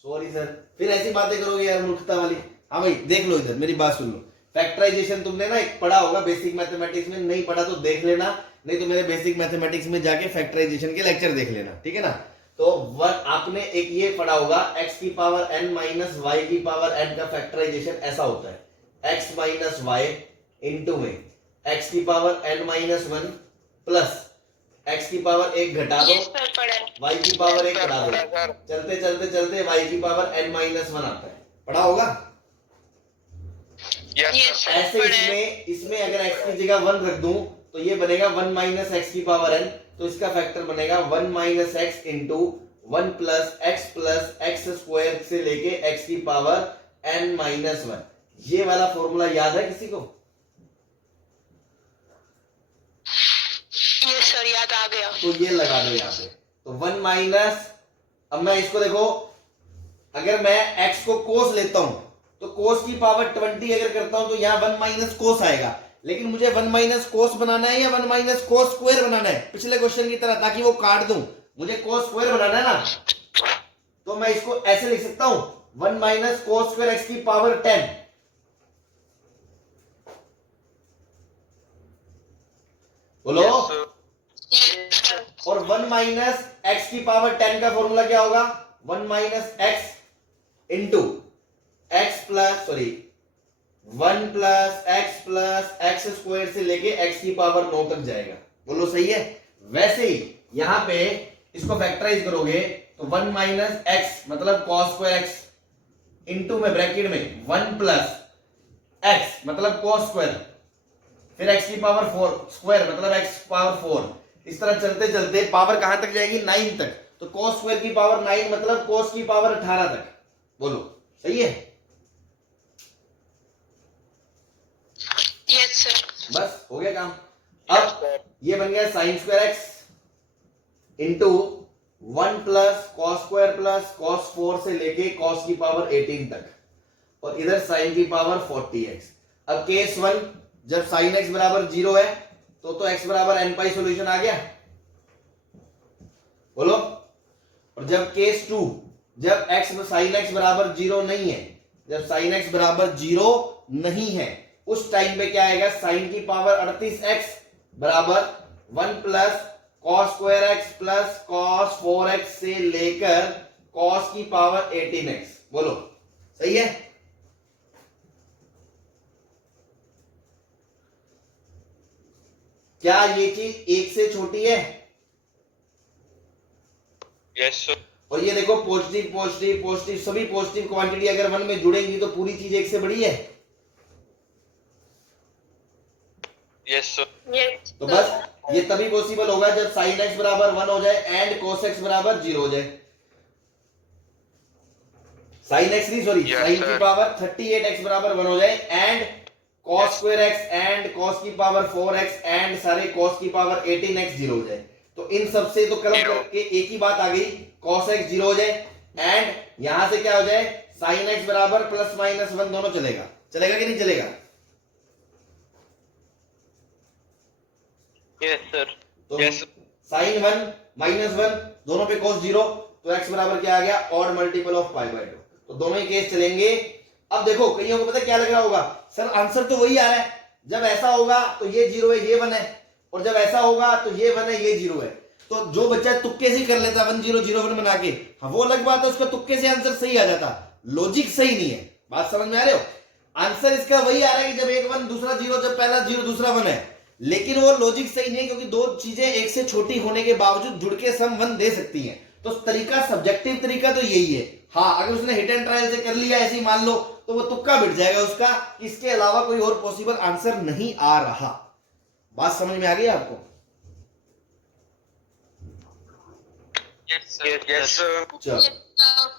सॉरी सर, फिर ऐसी बातें करोगे यार, मूर्खता वाली। हाँ भाई देख लो, इधर मेरी बात सुन लो। फैक्टराइजेशन तुमने ना एक पढ़ा होगा बेसिक मैथमेटिक्स में, नहीं पढ़ा तो देख लेना, नहीं तो मेरे बेसिक मैथमेटिक्स में जाके फैक्टराइजेशन के लेक्चर देख लेना, ठीक है ना। तो आपने एक ये पढ़ा होगा, x की पावर n माइनस y की पावर n का फैक्टराइजेशन ऐसा होता है, x माइनस y इनटू में x की power n minus one plus x की पावर एक घटा दो, यस सर पढ़ा है। y की पावर एक बढ़ा दो, चलते चलते चलते y की पावर n माइनस वन आता है। पढ़ा होगा? Yes yes sir. सर ऐसे पढ़ा है। इसमें अगर x की जगह वन रख दूं तो ये बनेगा वन माइनस एक्स की पावर n, तो इसका फैक्टर बनेगा one minus x into one plus x square से लेके x की पावर n माइनस वन। ये वाला फॉर्मूला याद है किसी को? यस सर याद आ गया। तो ये लगा दो यहाँ पे। तो वन माइनस, अब मैं इसको देखो, अगर मैं x को कोस लेता हूं तो कोस की पावर 20 अगर करता हूं तो यहाँ वन माइनस कोस आएगा, लेकिन मुझे वन माइनस कोस बनाना है या वन माइनस कोस स्क्वायर बनाना है पिछले क्वेश्चन की तरह, ताकि वो काट दूं। मुझे कोस स्क्वायर बनाना है ना, तो मैं इसको ऐसे लिख सकता हूं one minus cos square x की पावर 10। बोलो। Yes sir. और वन माइनस एक्स की पावर 10 का फॉर्मूला क्या होगा? One minus x into X plus sorry one plus x square से लेके एक्स की पावर 9 तक जाएगा। बोलो सही है? वैसे ही यहां पे इसको फैक्टराइज करोगे तो वन माइनस एक्स मतलब कॉस स्क्वायर एक्स इंटू में ब्रैकेट में वन प्लस एक्स मतलब कॉस स्क्वायर, फिर एक्स की पावर 4 स्क्वायर मतलब एक्स पावर 4। इस तरह चलते चलते पावर कहां तक जाएगी? 9 तक। तो कॉस स्क्वायर की पावर 9 मतलब कॉस की पावर 18 तक। बोलो सही है? Yes sir. बस हो गया काम। अब ये बन गया sign square x into one plus cos square plus cos 4 से लेके कॉस की पावर 18 तक, और इधर साइन की पावर 40x। अब केस 1 जब साइन x बराबर 0 है तो x बराबर n पाई सोल्यूशन आ गया। बोलो। और जब केस 2 जब साइन x बराबर 0 नहीं है, जब साइन x बराबर 0 नहीं है उस टाइम पे क्या आएगा? साइन की पावर 38x बराबर one plus cos square x plus cos 4x से लेकर कॉस की पावर 18x। बोलो सही है? क्या ये चीज एक से छोटी है? Yes sir. और ये देखो पॉजिटिव पॉजिटिव पॉजिटिव सभी पॉजिटिव क्वांटिटी अगर वन में जुड़ेंगी तो पूरी चीज एक से बड़ी है। Yes sir. यस तो बस ये तभी पॉसिबल होगा जब साइन एक्स बराबर 1 हो जाए एंड कोस एक्स बराबर 0 हो जाए। साइन एक्स नहीं सॉरी Yes, साइन की sir. पावर 38x बराबर 1 हो जाए and cos square x and cos की पावर 4x एंड सारे cos की पावर 18x 0 हो जाए। तो इन सब से तो कलम Zero. करके एक ही बात आ गई, cos x 0 हो जाए एंड यहां से क्या हो जाए? sin x बराबर प्लस माइनस 1 दोनों चलेगा। चलेगा कि नहीं चलेगा? Yes sir. तो Yes. साइन 1 माइनस 1 दोनों पे cos 0, तो x बराबर क्या आ गया? Odd multiple of pi by 2। तो दोनों ही केस चलेंगे। अब देखो कईयों को पता क्या लग रहा होगा, सर आंसर तो वही आ रहा है, जब ऐसा होगा तो ये 0 है ये 1 है, और जब ऐसा होगा तो ये 1 है ये 0 है। तो जो बच्चा तुक्के से कर लेता 1 0 0 1 बना के, हाँ वो अलग बात है, उसका तुक्के से आंसर सही आ जाता, लॉजिक सही नहीं है। बात समझ में आ रहे हो? आंसर इसका वही आ रहा है कि जब एक 1 दूसरा 0, जब पहला 0 दूसरा 1 है, लेकिन वो लॉजिक सही नहीं है क्योंकि दो चीजें एक से छोटी होने के बावजूद जुड़ के सम 1 दे सकती हैं। तो तरीका सब्जेक्टिव तरीका तो यही है। हाँ अगर उसने हिट एंड ट्रायल से कर लिया ऐसे ही मान लो तो वो तुक्का बिट जाएगा उसका, इसके अलावा कोई और पॉसिबल आंसर नहीं आ रहा। बात समझ में आ गई आपको? Yes sir. चलो,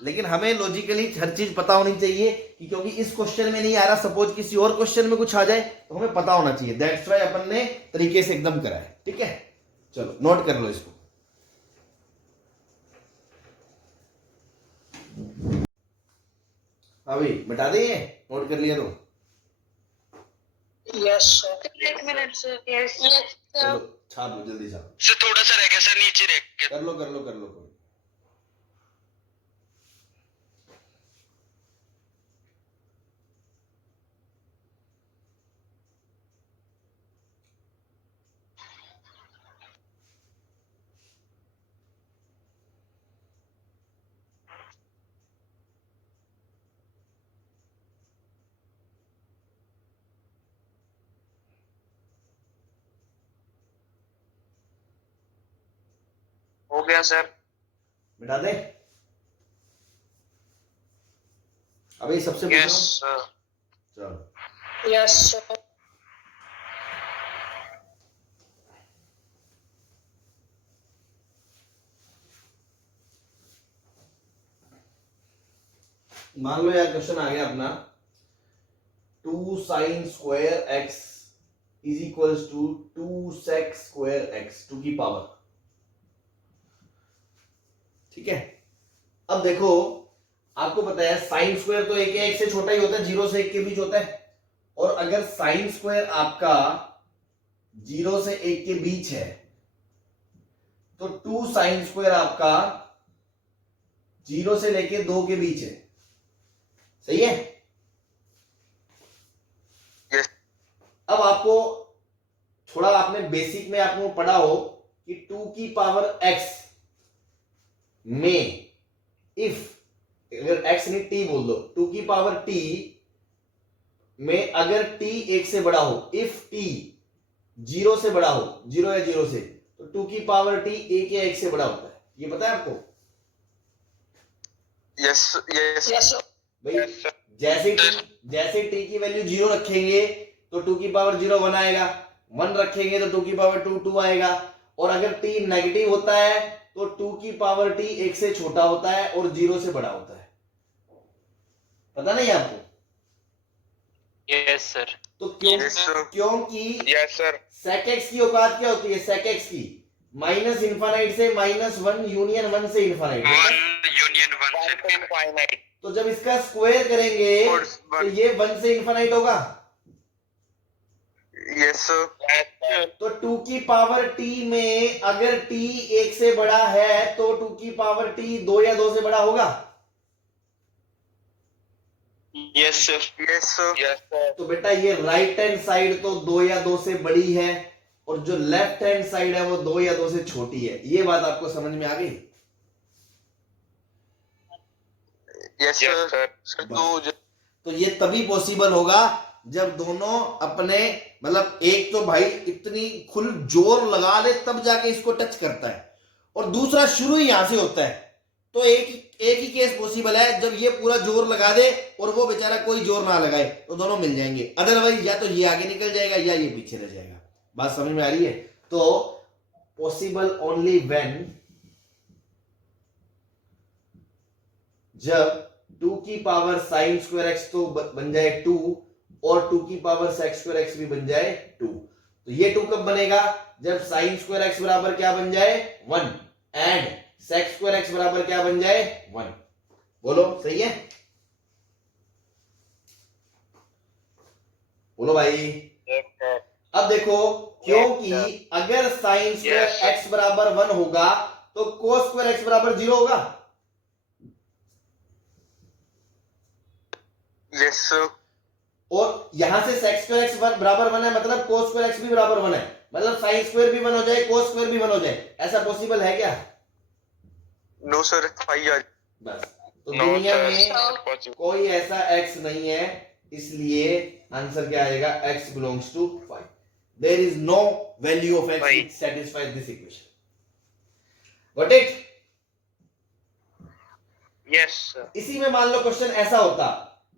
लेकिन हमें लॉजिकली हर चीज पता होनी चाहिए कि क्योंकि इस क्वेश्चन में नहीं आ रहा, सपोज किसी और क्वेश्चन में कुछ आ जाए तो हमें पता होना चाहिए। दैट्स व्हाई अपन ने तरीके से एकदम करा है। ठीक है, चलो नोट कर लो इसको। अभी बता दे, ये नोट कर लिया तो यस सर। एक मिनट सर। यस यस चलो छाप लो जल्दी छाप। सर थोड़ा सा रह गया सर, नीचे रह गया। कर लो कर लो कर लो कोई। हो गया सर। मिटा दे। अभी सबसे पूछ रहा यस हूं। सर। चलो यस सर। मान लो यार क्वेश्चन आ गया अपना 2 sin square x is equals to 2 sec square x 2 की पावर। ठीक है, अब देखो आपको पता है साइन स्क्वायर तो एक से छोटा ही होता है, 0 से 1 के बीच होता है। और अगर साइन स्क्वायर आपका 0 से 1 के बीच है तो 2 साइन स्क्वायर आपका 0 से लेके 2 के बीच है। सही है। यस अब आपको थोड़ा आपने बेसिक में आपको पढ़ा हो कि 2 की पावर x में इफ, अगर x नहीं t बोल दो, 2 की पावर t में अगर t 1 से बड़ा हो, इफ t 0 से बड़ा हो, 0 या 0 से, तो 2 की पावर t 1 या 1 से बड़ा होता है। ये पता है आपको? Yes yes yes sir. भाई जैसे t की वैल्यू 0 रखेंगे तो 2 की पावर 0 1 आएगा, 1 रखेंगे तो 2 की पावर 2 2 आएगा, और अगर t नेगेटिव होता है तो 2 की पावर t 1 से छोटा होता है और 0 से बड़ा होता है। पता नहीं आपको? Yes sir. तो क्यों? Yes, sir. क्योंकि यस सर sec x की औकात क्या होती है? sec x की माइनस इनफाइनाइट से -1 यूनियन 1 से इनफाइनाइट। 1 यूनियन 1 से infinite। तो जब इसका स्क्वायर करेंगे तो ये 1 से इनफाइनाइट होगा। यस सर तो 2 की पावर t में अगर t 1 से बड़ा है तो 2 की पावर t 2 या 2 से बड़ा होगा। Yes sir. Yes sir yes sir तो बेटा ये राइट हैंड साइड तो 2 या 2 से बड़ी है और जो लेफ्ट हैंड साइड है वो 2 या 2 से छोटी है। ये बात आपको समझ में आ गई? यस सर तो ये तभी पॉसिबल होगा जब दोनों अपने, मतलब एक तो भाई इतनी खुल जोर लगा ले तब जाके इसको टच करता है, और दूसरा शुरू ही यहां से होता है। तो एक ही केस पॉसिबल है जब ये पूरा जोर लगा दे और वो बेचारा कोई जोर ना लगाए, तो दोनों मिल जाएंगे। अदरवाइज या तो ये आगे निकल जाएगा या ये पीछे रह जाएगा। बात समझ में आ रही है? तो पॉसिबल ओनली व्हेन जब 2 की पावर साइन स्क्वायर एक्स तो बन जाए 2 और 2 की पावर सेक स्क्वायर एक्स भी बन जाए 2। तो ये 2 कब बनेगा? जब साइन स्क्वायर एक्स बराबर क्या बन जाए? 1 एंड सेक स्क्वायर एक्स बराबर क्या बन जाए? 1। बोलो सही है? बोलो भाई। अब देखो, क्योंकि अगर साइन स्क्वायर एक्स बराबर 1 होगा तो कोस स्क्वायर एक्स बराबर 0 होगा। यस सर और यहां से सेक स्क्वायर एक्स बराबर 1 है, मतलब कोस स्क्वायर एक्स भी बराबर 1 है, मतलब साइन स्क्वायर भी 1 हो जाए, कोस स्क्वायर भी 1 हो जाए। ऐसा पॉसिबल है क्या? नो सर बस। तो दुनिया में कोई ऐसा x नहीं है, इसलिए आंसर क्या आएगा? x belongs to 5। There is no value of x which satisfies this equation. Got it? Yes sir. इसी में मान लो क्वेश्चन ऐसा होता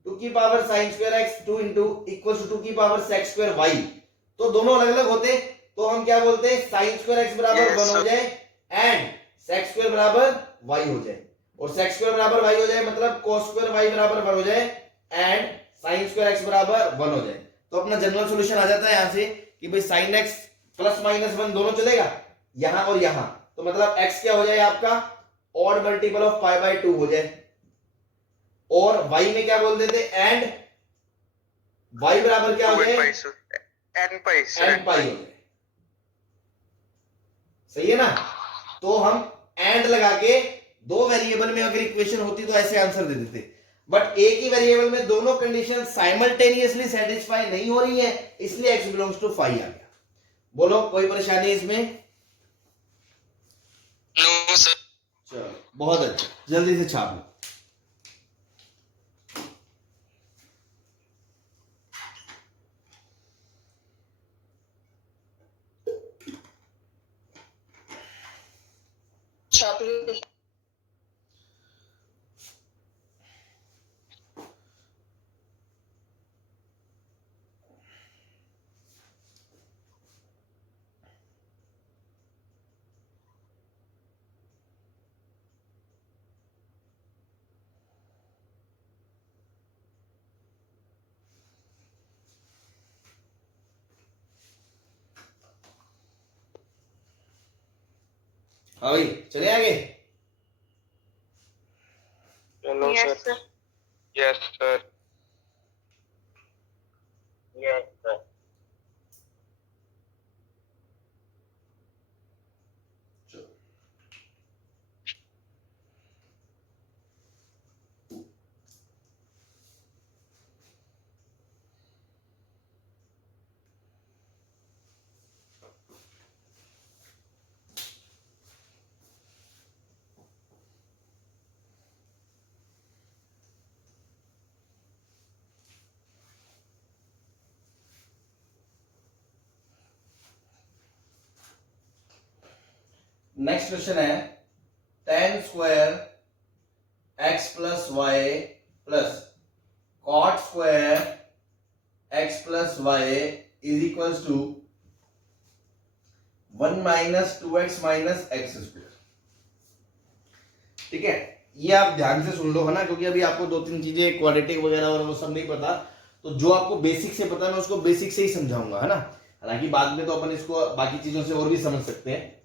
2 की power sine square X 2 into equal to 2 की पावर सेक स्क्वायर वाई, तो दोनों अलग अलग होते, तो हम क्या बोलते हैं? साइन स्क्वायर एक्स बराबर 1 हो जाए एंड सेक स्क्वायर बराबर वाई हो जाए, और सेक स्क्वायर बराबर वाई हो जाए मतलब कोस स्क्वायर वाई बराबर 1 हो जाए एंड साइन स्क्वायर एक्स बराबर 1 हो जाए। तो अपना जनरल सॉल्यूशन आ जाता है यहां से कि भाई साइन एक्स प्लस माइनस 1 दोनों चलेगा, यहां और यहां, तो मतलब x क्या हो जाए आपका? Odd multiple of pi by 2 हो जाए, और y में क्या बोल देते? एंड y बराबर क्या हो जाए? एन पाई एंड पाई हो जाए। सही है ना? तो हम एंड लगा के दो वेरिएबल में अगर इक्वेशन होती तो ऐसे आंसर दे देते, बट एक ही वेरिएबल में दोनों कंडीशन साइमल्टेनियसली सेटिस्फाई नहीं हो रही है, इसलिए x बिलोंग्स टू 5 आ गया। बोलो कोई परेशानी इसमें? No sir. चलो बहुत अच्छा, जल्दी से छाप लो। ओके हाँ भाई चले आगे। चलो yes sir. Sir yes sir. Yes sir. Next question है tan square x plus y plus cot square x plus y is equals to 1 minus 2x minus x square. ठीक है, ये आप ध्यान से सुन लो है ना, क्योंकि अभी आपको दो तीन चीजें क्वाड्रेटिक वगैरह और वो सब नहीं पता, तो जो आपको बेसिक से पता है मैं उसको बेसिक से ही समझाऊंगा है ना। हालांकि बाद में तो अपन इसको बाकी चीजों से और भी समझ सकते हैं।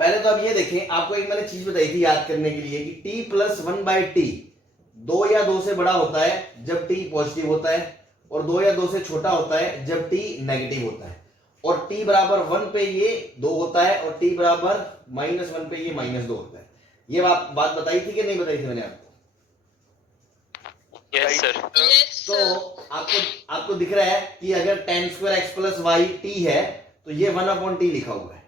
पहले तो अब ये देखें, आपको एक मैंने चीज बताई थी याद करने के लिए कि t प्लस 1/t 2 या 2 से बड़ा होता है जब t पॉजिटिव होता है, और 2 या 2 से छोटा होता है जब t नेगेटिव होता है, और t बराबर 1 पे ये 2 होता है, और t बराबर -1 पे ये -2 होता है। ये बात बताई थी कि नहीं बताई थी मैंने आपको? Yes sir. यस तो सर आपको दिख रहा है कि अगर tan square x plus y t है तो ये 1/t लिखा हुआ है।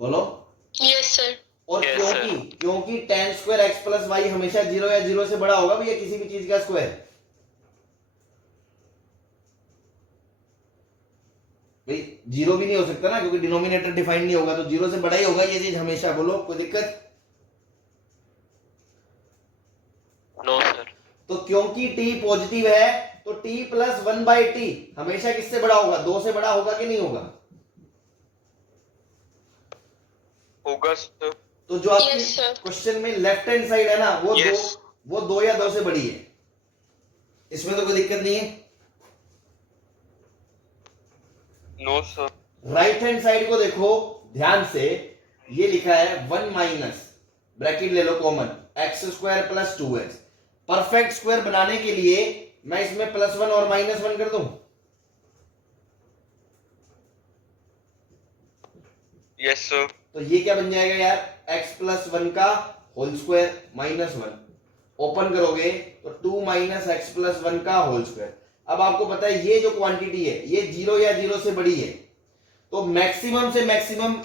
बोलो। यस सर और Yes, क्योंकि tan square x plus y हमेशा 0 या 0 से बड़ा होगा भैया, किसी भी चीज का स्क्वायर। भाई 0 भी नहीं हो सकता ना, क्योंकि डिनोमिनेटर डिफाइन नहीं होगा, तो 0 से बड़ा ही होगा ये चीज हमेशा। बोलो, कोई दिक्कत? No sir. तो क्योंकि t पॉजिटिव है तो t प्लस 1/t हमेशा किससे बड़ा होगा? 2 से बड़ा होगा कि नहीं होगा? होगा सर। तो जो आपकी Yes, sir. क्वेश्चन में लेफ्ट हैंड साइड है ना, वो Yes. वो 2 या 2 से बड़ी है, इसमें तो कोई दिक्कत नहीं है। No sir. Right hand side को देखो ध्यान से, ये लिखा है 1 माइनस ब्रैकेट ले लो common X square plus 2x। Perfect square बनाने के लिए मैं इसमें +1 और -1 कर दूं। Yes sir. तो ये क्या बन जाएगा यार? x प्लस 1 का होल स्क्वायर -1। ओपन करोगे तो 2 माइनस एक्स प्लस 1 का होल स्क्वायर। अब आपको पता है ये जो क्वांटिटी है ये 0 या 0 से बड़ी है, तो मैक्सिमम से मैक्सिमम,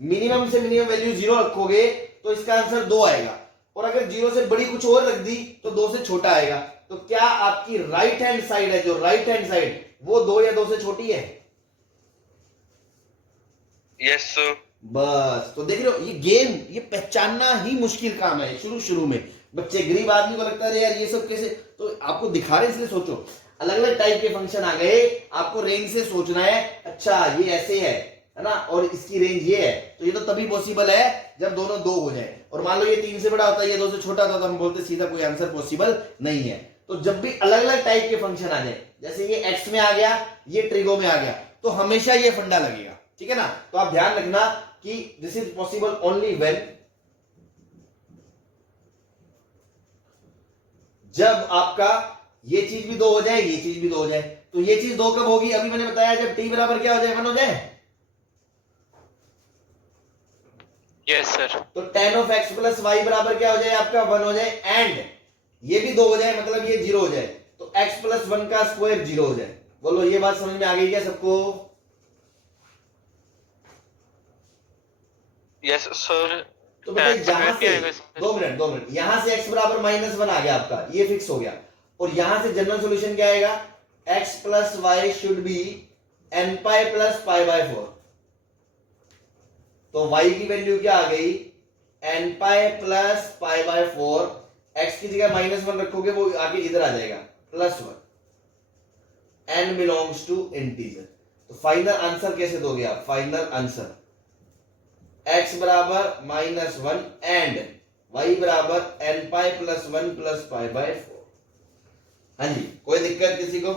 मिनिमम से मिनिमम वैल्यू 0 रखोगे तो इसका आंसर 2 आएगा, और अगर 0 से बड़ी कुछ और रख दी तो 2 से छोटा आएगा। तो क्या आपकी राइट हैंड साइड है, जो राइट हैंड साइड वो 2 या 2 से छोटी है? Yes sir. बस, तो देख रहे हो, ये गेम ये पहचानना ही मुश्किल काम है शुरू में। बच्चे गरीब आदमी को लगता है यार ये सब कैसे, तो आपको दिखा रहे इसलिए सोचो। अलग अलग टाइप के फंक्शन आ गए, आपको रेंज से सोचना है, अच्छा ये ऐसे है ना, और इसकी रेंज ये है, तो ये तो तभी पॉसिबल है जब दोनों 2 हो जाए। और मान लो ये 3 से बड़ा होता है, ये 2 से छोटा होता, तो हम बोलते सीधा कोई आंसर पॉसिबल नहीं है। तो जब भी अलग अलग टाइप के फंक्शन आ जाए, जैसे ये एक्स में आ गया, ये ट्रिगो में आ गया, तो हमेशा ये फंडा लगेगा, ठीक है ना। तो आप ध्यान रखना कि this is possible only when, जब आपका ये चीज भी 2 हो जाए, ये चीज भी 2 हो जाए। तो ये चीज 2 कब होगी? अभी मैंने बताया जब t बराबर क्या हो जाए? 1 हो जाए। Yes sir. तो tan of x plus y बराबर क्या हो जाए? आपका 1 हो जाए, एंड ये भी 2 हो जाए, मतलब ये 0 हो जाए, तो x प्लस 1 का स्क्वायर 0 हो जाए। बोलो, ये बात समझ में आ गई क्या सबको? Yes sir. तो बेटा यहां से 2 मिनट यहां से x बराबर -1 आ गया आपका, ये फिक्स हो गया। और यहां से जनरल सॉल्यूशन क्या आएगा? x plus y should be n pi plus pi by 4। तो y की वैल्यू क्या आ गई, n pi plus pi by 4। x की जगह -1 रखोगे वो आगे इधर आ जाएगा +1। n belongs to integer. तो फाइनल आंसर कैसे दोगे आप, फाइनल आंसर x बराबर -1 एंड y बराबर n पाई प्लस 1 प्लस पाई बाय 4। हाँ जी, कोई दिक्कत किसी को?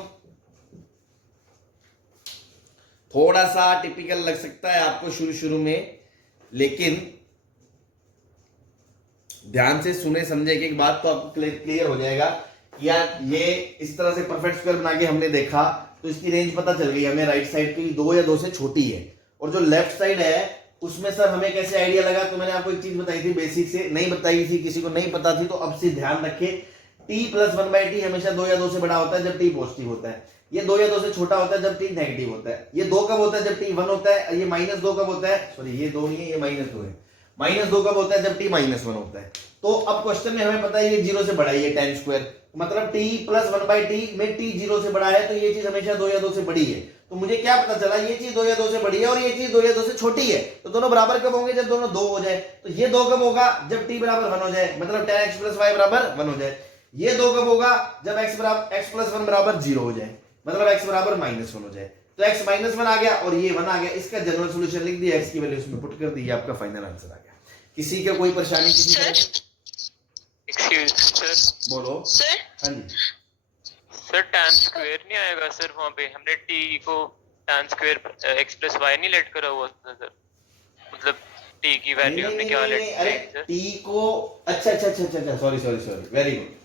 थोड़ा सा टिपिकल लग सकता है आपको शुरू शुरू में, लेकिन ध्यान से सुने समझे एक एक बात तो आपको क्लियर हो जाएगा कि यार ये इस तरह से परफेक्ट स्क्वायर बना के हमने देखा तो इसकी रेंज पता चल गई हमें, राइट साइड की 2 या 2 से छोटी है, और जो लेफ्ट साइड है उसमें सर हमें कैसे आइडिया लगा। तो मैंने आपको एक चीज बताई थी, बेसिक से नहीं बताई थी, किसी को नहीं पता थी, तो अब से ध्यान रखे t प्लस 1/t हमेशा 2 या 2 से बड़ा होता है जब t पॉजिटिव होता है, ये 2 या 2 से छोटा होता है जब t नेगेटिव होता है, ये 2 कब होता है जब t 1 होता है, ये -2 कब होता है, सॉरी ये 2 नहीं है, ये -2 है, -2 कब होता है जब t -1 होता है। तो अब क्वेश्चन में हमें पता है ये 0 से बड़ा है, ये tan स्क्वायर, मतलब t प्लस 1/t में t 0 से बड़ा है, तो ये चीज हमेशा 2 या 2 से बड़ी है। तो मुझे क्या पता चला, ये चीज 2 या 2 से बड़ी है और ये चीज 2 या 2 से छोटी है, तो दोनों बराबर कब होंगे, जब दोनों 2 हो जाए। तो ये 2 कब होगा, जब t बराबर 1 हो जाए, मतलब tan x प्लस y बराबर 1 हो जाए। ये 2 कब होगा, जब x प्लस 1 बराबर 0 हो जाए, मतलब x बराबर -1 हो जाए। तो x -1 आ गया और ये 1 आ गया, इसका जनरल सॉल्यूशन लिख दिया, x की वैल्यू इसमें पुट कर दी, आपका फाइनल आंसर आ गया। किसी का कोई परेशानी किसी तरह? Excuse sir. बोलो सर हाँ जी। सर tan स्क्वायर नहीं आएगा सर, वहाँ पे हमने t को tan square x plus y नहीं लेट करा हुआ था सर, मतलब t की वैल्यू हमने क्या लेट की अरे सर? t को अच्छा सॉरी वेरी गुड,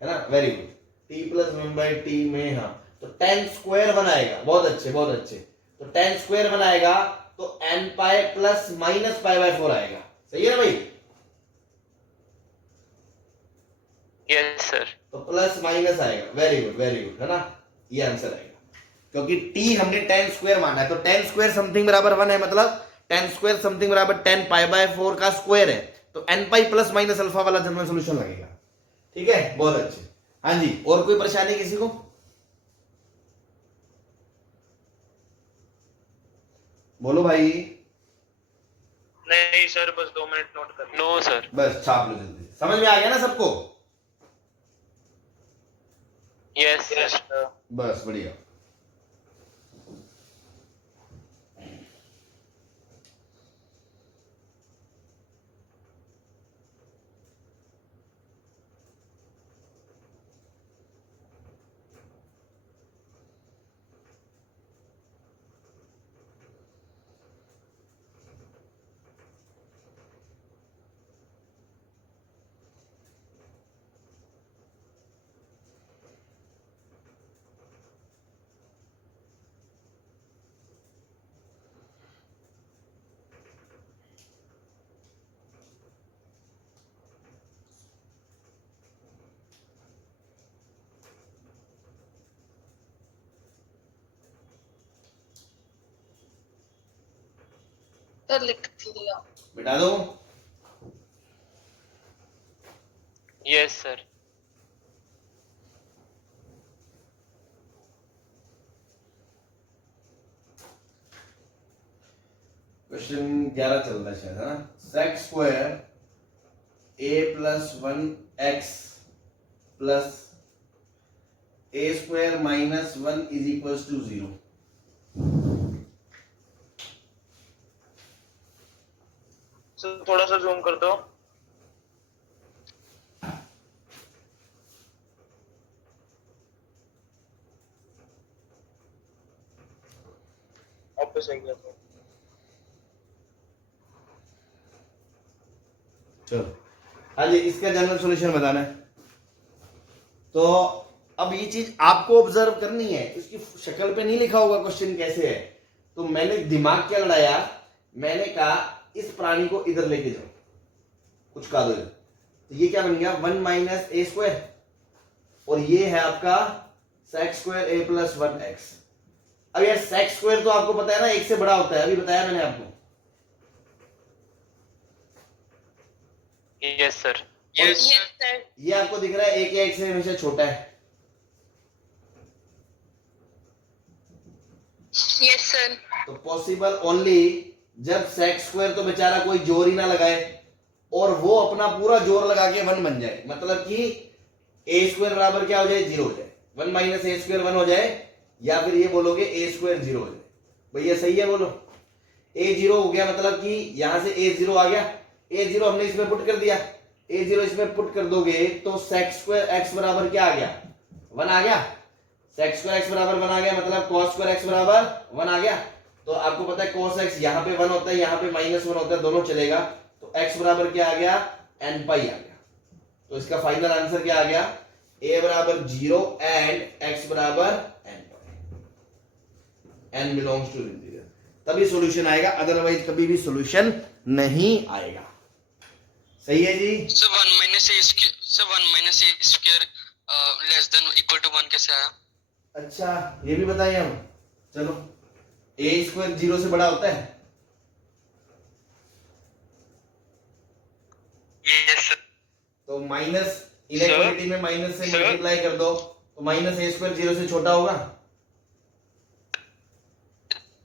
है ना, very good. t plus 1/t में हाँ, तो tan स्क्वायर बनाएगा, बहुत अच्छे। तो tan स्क्वायर बनाएगा तो n pi plus minus pi by 4 आएगा, सही है ना भाई? Yes sir. तो प्लस माइनस आएगा, वेरी गुड है ना, ये आंसर आएगा, क्योंकि t हमने tan स्क्वायर माना है, तो tan स्क्वायर समथिंग बराबर 1 है, मतलब tan स्क्वायर समथिंग बराबर 10 पाई बाय 4 का स्क्वायर है, तो n pi plus minus alpha वाला जनरल सॉल्यूशन लगेगा। ठीक है, बहुत अच्छे। हाँ जी, और कोई परेशानी किसी को? बोलो भाई। नहीं सर, बस 2 मिनट नोट कर। No sir. बस छाप लो जल्दी, समझ में आ गया ना सबको? Yes sir. बस बढ़िया। सर लिख दिया। बिठा दो। Yes sir. क्वेश्चन 11 चल रहा है शायद, है ना? Sec square a plus 1x plus a square minus 1 is equal to 0। Sir थोड़ा सा जूम कर दो। अब सही है। चलो हाँ जी, इसका जनरल सॉल्यूशन बताना है। तो अब ये चीज आपको ऑब्जर्व करनी है, इसकी शक्ल पे नहीं लिखा होगा क्वेश्चन कैसे है, तो मैंने दिमाग क्या लड़ाया, मैंने कहा इस प्राणी को इधर लेके जाओ, कुछ का दो, तो ये क्या बन गया 1 माइनस ए स्क्वायर, और ये है आपका सेक स्क्वायर ए प्लस 1x। अब यार सेक स्क्वायर तो आपको पता है ना 1 से बड़ा होता है, अभी बताया मैंने आपको। Yes sir. Yes sir. ये आपको दिख रहा है 1 या 1 से हमेशा छोटा है। Yes sir. तो पॉसिबल ओनली जब सेक्स स्क्वायर तो बेचारा कोई जोर ही ना लगाए और वो अपना पूरा जोर लगा के 1 बन जाए, मतलब कि ए स्क्वायर बराबर क्या हो जाए, 0 हो जाए, 1 माइनस ए स्क्वायर 1 हो जाए, या फिर ये बोलोगे ए स्क्वायर 0 हो जाए। भैया सही है, बोलो। ए 0 हो गया मतलब कि यहां से ए 0 आ गया, ए 0 हमने इसमें पुट कर दिया, ए 0 इसमें पुट कर दोगे तो सेक्स स्क्वायर एक्स बराबर क्या आ गया, 1 आ गया। सेक्स स्क्वायर एक्स बराबर 1 आ गया, मतलब कॉस स्क्वायर एक्स बराबर 1 आ गया। तो आपको पता है cos x यहाँ पे 1 होता है, यहाँ पे -1 होता है, दोनों चलेगा, तो x बराबर क्या आ गया, n पाई आ गया। तो इसका फाइनल आंसर क्या आ गया, a बराबर 0 एंड x बराबर n pi, n belongs to integer, तभी सॉल्यूशन आएगा, अदरवाइज कभी भी सॉल्यूशन नहीं आएगा। सही है जी। Sir 1 minus A square, sir 1 minus A square less than equal to 1 कैसे आया? अच्छा ये भी बताइए हम, चलो ए स्क्वायर 0 से बड़ा होता है, यस सर। तो माइनस इनइक्वालिटी में माइनस से मल्टीप्लाई कर दो, तो माइनस ए स्क्वायर 0 से छोटा होगा,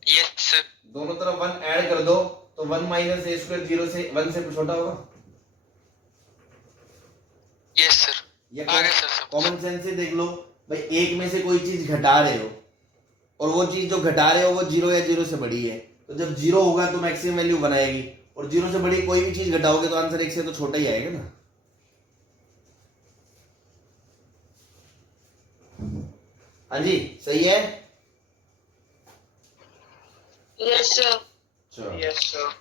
यस सर। दोनों तरफ 1 ऐड कर दो, तो 1 माइनस ए स्क्वायर 0 से 1 से छोटा होगा। Yes sir. या आगे सर सब। कॉमन सेंस से देख लो भाई, एक में से कोई चीज घटा रहे हो और वो चीज जो घटा रहे हो वो 0 या 0 से बड़ी है, तो जब 0 होगा तो मैक्सिमम वैल्यू 1 आएगी, और 0 से बड़ी कोई भी चीज घटाओगे तो आंसर 1 से तो छोटा ही आएगा ना। हाँ जी सही है। Yes sir. चलो यस सर।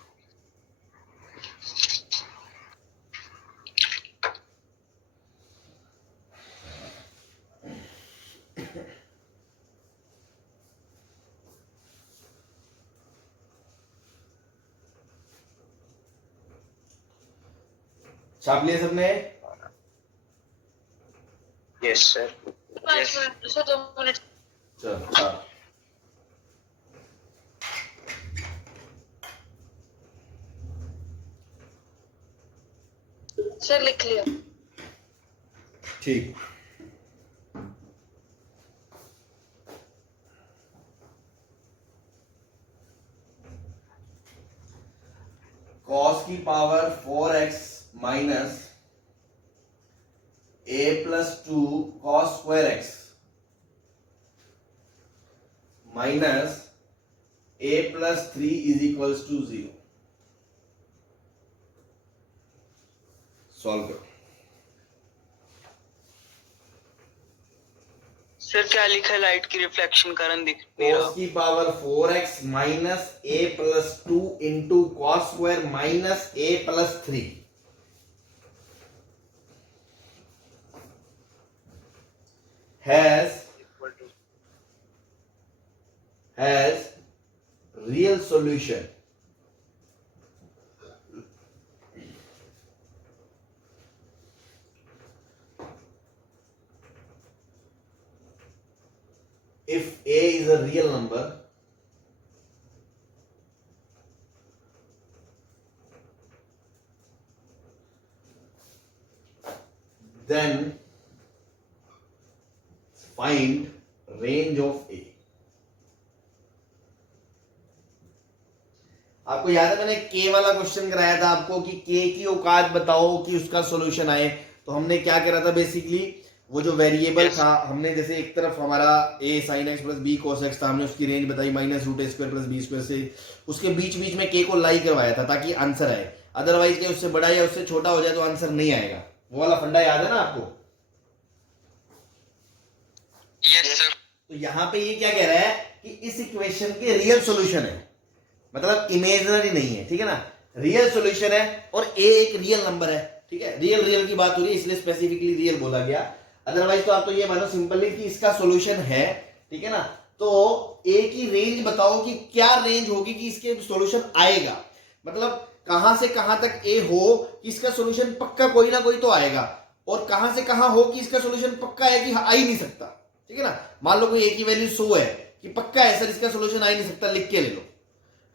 छाप लिया सबने? Yes sir. 5 minute sir, 2 minute. चलो छाप। सर लिख लिया। ठीक, cos की power 4x minus a plus 2 cos square x minus a plus 3 is equals to 0। Solve करो। सर क्या लिखा है, लाइट की रिफ्लेक्शन कारण दिख नहीं रहा। cos की power 4x minus a plus 2 into cos square minus a plus 3 has real solution if a is a real number then find range of a। आपको याद है मैंने k वाला क्वेश्चन कराया था आपको कि k की औकात बताओ कि उसका सॉल्यूशन आए, तो हमने क्या करा था बेसिकली, वो जो वेरिएबल था हमने जैसे एक तरफ हमारा a sin x plus b cos x था, हमने उसकी रेंज बताई माइनस रूट ए स्क्वायर प्लस बी स्क्वायर से, उसके बीच बीच में k को लाई करवाया था ताकि आंसर आए, अदरवाइज के उससे बड़ा या उससे छोटा हो जाए तो आंसर नहीं आएगा। वो वाला फंडा याद है ना आपको? Yes sir. तो यहाँ पे ये क्या कह रहा है कि इस इक्वेशन के रियल सॉल्यूशन है, मतलब इमेजिनरी नहीं है, ठीक है ना, रियल सॉल्यूशन है, और a एक रियल नंबर है, ठीक है, रियल की बात हो रही है इसलिए स्पेसिफिकली रियल बोला गया, अदरवाइज तो आप तो ये मानो सिंपली कि इसका सॉल्यूशन है, ठीक है ना। तो a की रेंज बताओ कि क्या रेंज होगी कि इसके सॉल्यूशन आएगा, मतलब कहां से कहां तक a हो कि इसका सॉल्यूशन पक्का कोई ना कोई तो आएगा, और कहां से कहां हो कि इसका सॉल्यूशन पक्का है कि आ ही नहीं सकता, ठीक है ना। मान लो कोई a की वैल्यू 100 है कि पक्का है सर इसका सॉल्यूशन आ ही नहीं सकता, लिख के ले लो,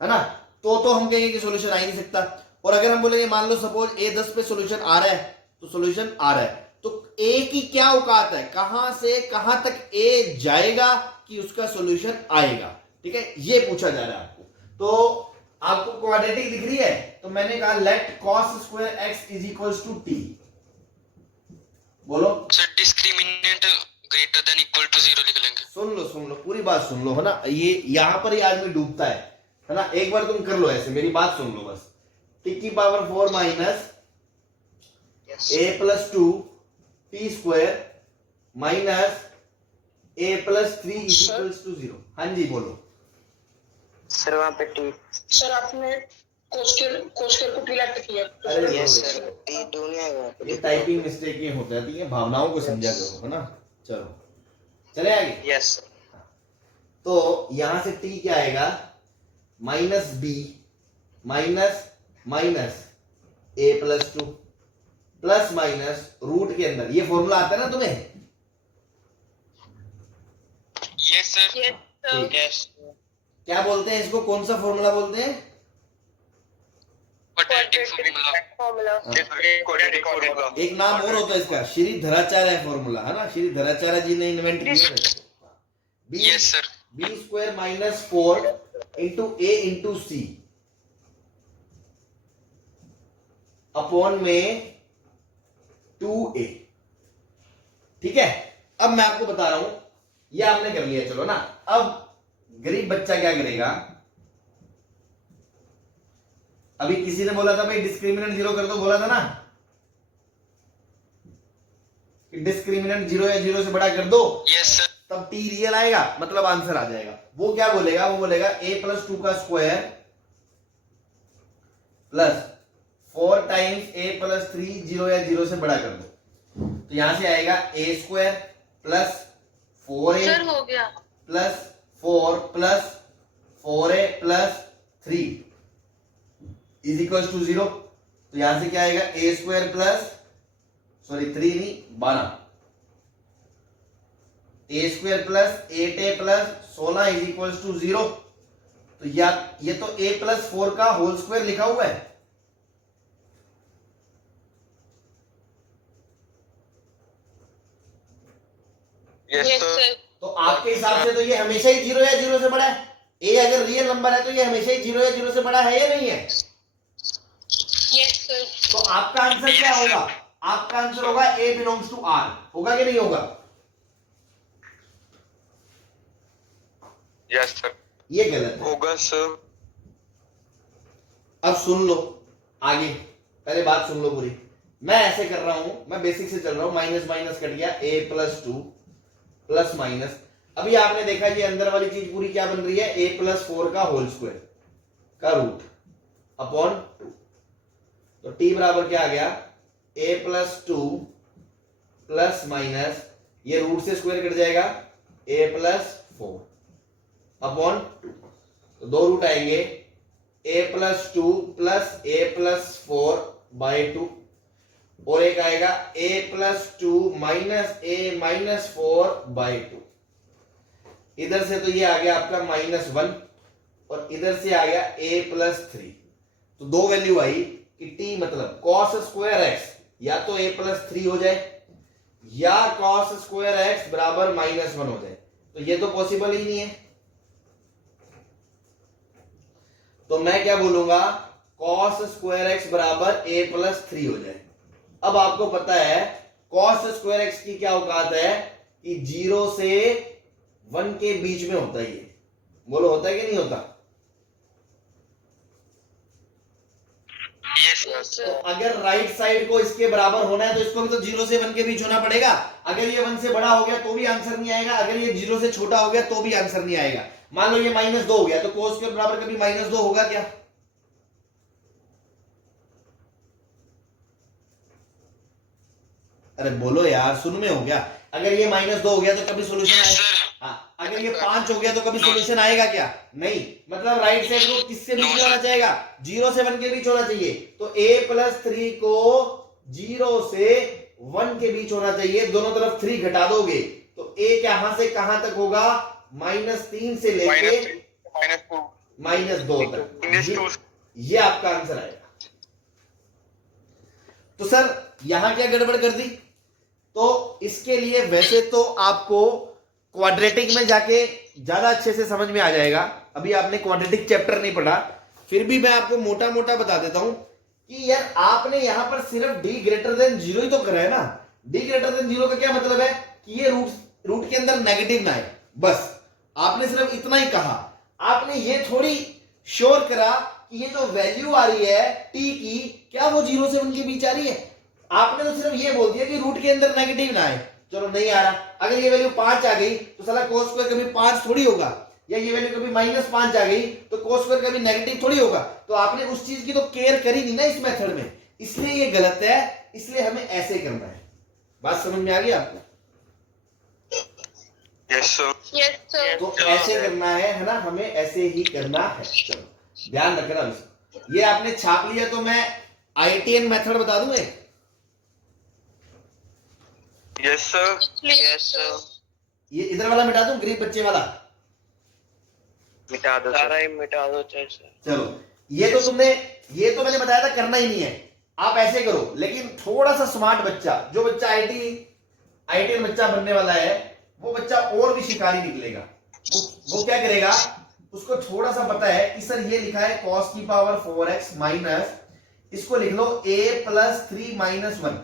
है ना, तो हम कहेंगे कि सॉल्यूशन आ ही नहीं सकता। और अगर हम बोलेंगे मान लो सपोज a 10 पे सॉल्यूशन आ रहा है तो सॉल्यूशन आ रहा है, तो a की क्या औकात है, कहां से कहां तक a जाएगा कि उसका सॉल्यूशन आएगा, ठीक है, ये पूछा जा रहा है आपको। तो आपको क्वाड्रेटिक दिख रही है, तो मैंने कहा let cos square x is equals to t। बोलो sir discriminant greater than equal to 0 लिख लेंगे। सुन लो पूरी बात सुन लो, है ना, ये यहां पर ही आदमी डूबता है ना। एक बार तुम कर लो ऐसे, मेरी बात सुन लो बस। t की power 4 minus a plus 2 t square minus a plus 3 is equals to 0। हाँ जी बोलो। सर वहाँ पे टी। सर आपने कोस्टल को पिलाट किया। अरे यस बोलो। सर, टी दो नहीं आएगा वहाँ पे। ये टाइपिंग मिस्टेक ये हो जाती है, भावनाओं को समझा करो, है ना। चलो चले आगे। Yes sir. तो यहां से t क्या आएगा, minus b minus minus a plus 2 plus minus root के अंदर, ये फॉर्मूला आता है ना तुम्हें। Yes sir. ठीक। यस क्या बोलते हैं इसको, कौन सा फॉर्मूला बोलते हैं। Quadratic formula. Quadratic formula. एक नाम और होता है इसका, श्री धराचार्य फॉर्मूला, है ना। श्री धराचार्य जी ने इन्वेंट किया है। Yes sir. B square minus 4 into A into C upon में 2a। ठीक है, अब मैं आपको बता रहा हूं, ये आपने कर लिया, चलो ना। अब गरीब बच्चा क्या करेगा, अभी किसी ने बोला था भाई डिस्क्रिमिनेंट 0 कर दो, बोला था ना कि डिस्क्रिमिनेंट 0 या 0 से बड़ा कर दो, यस सर। तब t रियल आएगा, मतलब आंसर आ जाएगा। वो क्या बोलेगा, वो बोलेगा a प्लस 2 का square plus 4 times a plus 3 0 या 0 से बड़ा कर दो। तो यहां से आएगा a square plus 4a sir हो गया। Plus 4 plus 4a plus 3 is equal to 0। तो यहां से क्या आएगा, a स्क्वायर प्लस 3 नहीं 12, a square plus 8a plus 16 is equal to 0। तो ये तो a प्लस 4 का होल स्क्वायर लिखा हुआ है। Yes sir. तो आपके हिसाब से तो ये हमेशा ही 0 या 0 से बड़ा है। a अगर रियल नंबर है तो ये हमेशा ही 0 या 0 से बड़ा है या नहीं है। Yes sir. तो आपका आंसर क्या होगा, आपका आंसर होगा a बिलोंग्स टू r, होगा कि नहीं होगा। Yes sir. ये गलत है। होगा सर। अब सुन लो आगे, पहले बात सुन लो पूरी। मैं ऐसे कर रहा हूं, मैं बेसिक से चल रहा हूं, माइनस माइनस कट गया, a प्लस 2 प्लस माइनस। अभी आपने देखा ये अंदर वाली चीज पूरी क्या बन रही है, a प्लस 4 का होल स्क्वायर का रूट अपॉन 2। तो t बराबर क्या आ गया, a प्लस 2 प्लस माइनस, ये रूट से स्क्वायर कट जाएगा, a प्लस 4 अपॉन 2। तो दो रूट आएंगे, a plus 2 plus a plus 4 by 2, और एक आएगा a plus 2 minus a minus 4 by 2। इधर से तो ये आ गया आपका -1 और इधर से आ गया a प्लस 3। तो दो वैल्यू आई कि t मतलब cos स्क्वायर x या तो a प्लस 3 हो जाए या cos स्क्वायर x बराबर -1 हो जाए। तो ये तो पॉसिबल ही नहीं है। तो मैं क्या बोलूंगा, cos स्क्वायर x बराबर a प्लस 3 हो जाए। अब आपको पता है cos स्क्वायर x की क्या औकात है कि 0 से 1 के बीच में होता है। ये बोलो होता है कि नहीं होता। यस तो अगर राइट साइड को इसके बराबर होना है तो इसको भी तो 0 से 1 के बीच होना पड़ेगा। अगर ये 1 से बड़ा हो गया तो भी आंसर नहीं आएगा, अगर ये 0 से छोटा हो गया तो भी आंसर नहीं आएगा। मान लो ये -2 हो गया तो cos के बराबर कभी -2 होगा क्या। अरे बोलो यार, सुन में हो गया। अगर ये -2 हो गया तो कभी सोल्यूशन यस आएगा। सर। हाँ, अगर ये 5 हो गया तो कभी सोल्यूशन आएगा क्या, नहीं। मतलब राइट साइड को किससे बीच में होना चाहिए, 0 से 1 के बीच होना चाहिए। तो a प्लस 3 को 0 से 1 के बीच होना चाहिए। दोनों तरफ 3 घटा दोगे तो a कहां से कहां तक होगा, -3 से लेके -2 तक। ये आपका आंसर आएगा। तो सर यहां क्या गड़बड़ कर दी। तो इसके लिए वैसे तो आपको क्वाड्रेटिक में जाके ज्यादा अच्छे से समझ में आ जाएगा। अभी आपने क्वाड्रेटिक चैप्टर नहीं पढ़ा, फिर भी मैं आपको मोटा मोटा बता देता हूं कि यार आपने यहां पर सिर्फ d ग्रेटर देन 0 ही तो करा है ना। d ग्रेटर देन 0 का क्या मतलब है कि ये रूट के अंदर नेगेटिव ना आए, बस आपने सिर्फ इतना ही कहा। आपने ये थोड़ी श्योर करा कि ये जो वैल्यू आ रही है t की, क्या वो 0 से 1 के बीच आ रही है। आपने तो सिर्फ ये बोल दिया कि रूट के अंदर नेगेटिव ना आए, चलो नहीं आ रहा। अगर ये वैल्यू 5 आ गई तो साला cos स्क्वायर कभी 5 थोड़ी होगा, या ये वैल्यू कभी -5 आ गई तो cos स्क्वायर कभी नेगेटिव थोड़ी होगा। तो आपने उस चीज की तो केयर करी नहीं ना इस मेथड में, इसलिए ये गलत है। इसलिए हमें ऐसे करना है। बात समझ में आ गई आपको? Yes sir. Yes sir. तो ऐसे करना है ना, हमें ऐसे ही करना है। चलो ध्यान रखना। ये आपने छाप लिया तो मैं ITN मेथड बता दूं एक। Yes sir. Yes sir. ये इधर वाला मिटा दूं, गरीब बच्चे वाला। मिटा दो सारा सर। ही मिटा दो सर। चलो ये तो मैंने बताया था करना ही नहीं है, आप ऐसे करो। लेकिन थोड़ा सा स्मार्ट बच्चा, जो बच्चा ITN बच्चा बनने वाला है, वो बच्चा और भी शिकारी निकलेगा। वो क्या करेगा, उसको थोड़ा सा पता है कि सर ये लिखा है cos की पावर 4x माइनस, इसको लिख लो a plus 3 minus 1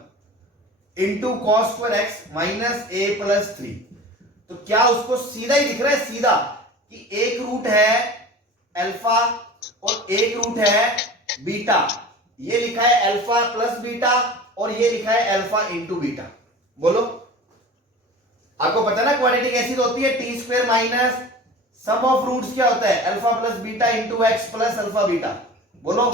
into cos square x minus a plus 3। तो क्या उसको सीधा ही दिख रहा है, सीधा, कि एक रूट है अल्फा और एक रूट है बीटा। ये लिखा है अल्फा प्लस बीटा और ये लिखा है अल्फा इंटू बीटा। बोलो, आपको पता ना क्वाड्रेटिक ऐसी तो होती है T square minus sum of roots क्या होता है, alpha plus beta into X plus alpha beta. बोलो।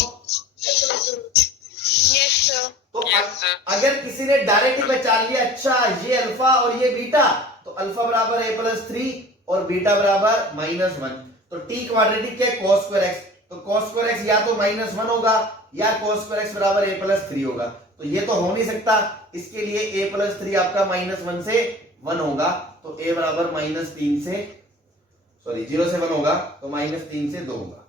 Yes sir. तो Yes, sir. अगर किसी ने डायरेक्ट ही पहचान लिया, अच्छा ये अल्फा और ये बीटा, तो अल्फा बराबर a प्लस 3 और बीटा बराबर -1। तो t क्वाड्रेटिक क्या है, cos स्क्वायर x। तो cos स्क्वायर x या तो -1 होगा या cos स्क्वायर x बराबर a प्लस 3 होगा। तो ये तो हो नहीं सकता, इसके लिए a प्लस 3 आपका -1 से 1 होगा। तो a बराबर -3 से 0 से 1 होगा, तो -3 से 2 होगा।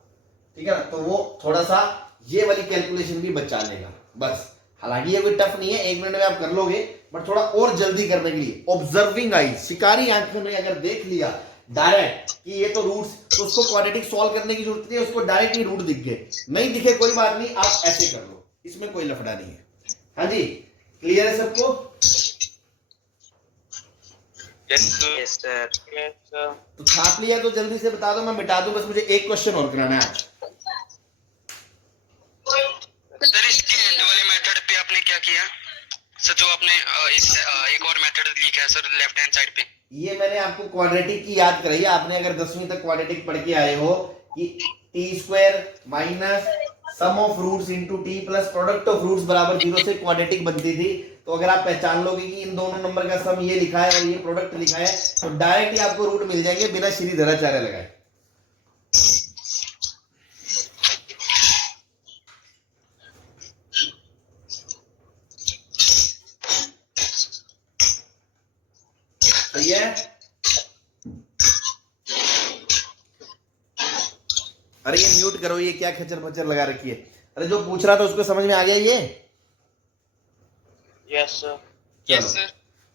ठीक है ना। तो वो थोड़ा सा ये वाली कैलकुलेशन भी बचा लेगा बस। हालांकि ये कोई टफ नहीं है, 1 मिनट में आप कर लोगे, बट थोड़ा और जल्दी करने के लिए ऑब्जर्विंग आई, शिकारी आंखों ने अगर देख लिया डायरेक्ट कि ये तो रूट्स, तो उसको क्वाड्रेटिक सॉल्व करने की जरूरत नहीं है, उसको डायरेक्ट ही रूट दिख गए। नहीं दिखे कोई बात नहीं, आप ऐसे कर लो, इसमें कोई लफड़ा नहीं है। हाँ जी, क्लियर है सबको? Yes sir. Yes sir. Yes sir. तो छाप लिया तो जल्दी से बता दो, मैं मिटा दूं। बस मुझे एक क्वेश्चन और कराना है आज। सर इसके एंड वाले मेथड पे आपने क्या किया सर, जो आपने एक और मेथड लिखा है सर लेफ्ट हैंड साइड पे? ये मैंने आपको क्वाड्रेटिक की याद कराई है। आपने अगर 10वीं तक क्वाड्रेटिक पढ़ के आए हो कि t square minus sum of roots into t plus product of roots बराबर 0 से क्वाड्रेटिक बनती थी। तो अगर आप पहचान लोगे कि इन दोनों नंबर का सम ये लिखा है और ये प्रोडक्ट लिखा है, तो डायरेक्टली आपको रूट मिल जाएंगे बिना श्री धराचार्य लगाए। सही है? अरे ये म्यूट करो, ये क्या खचर पचर लगा रखी है। अरे जो पूछ रहा था उसको समझ में आ गया ये? Yes sir. Yes sir.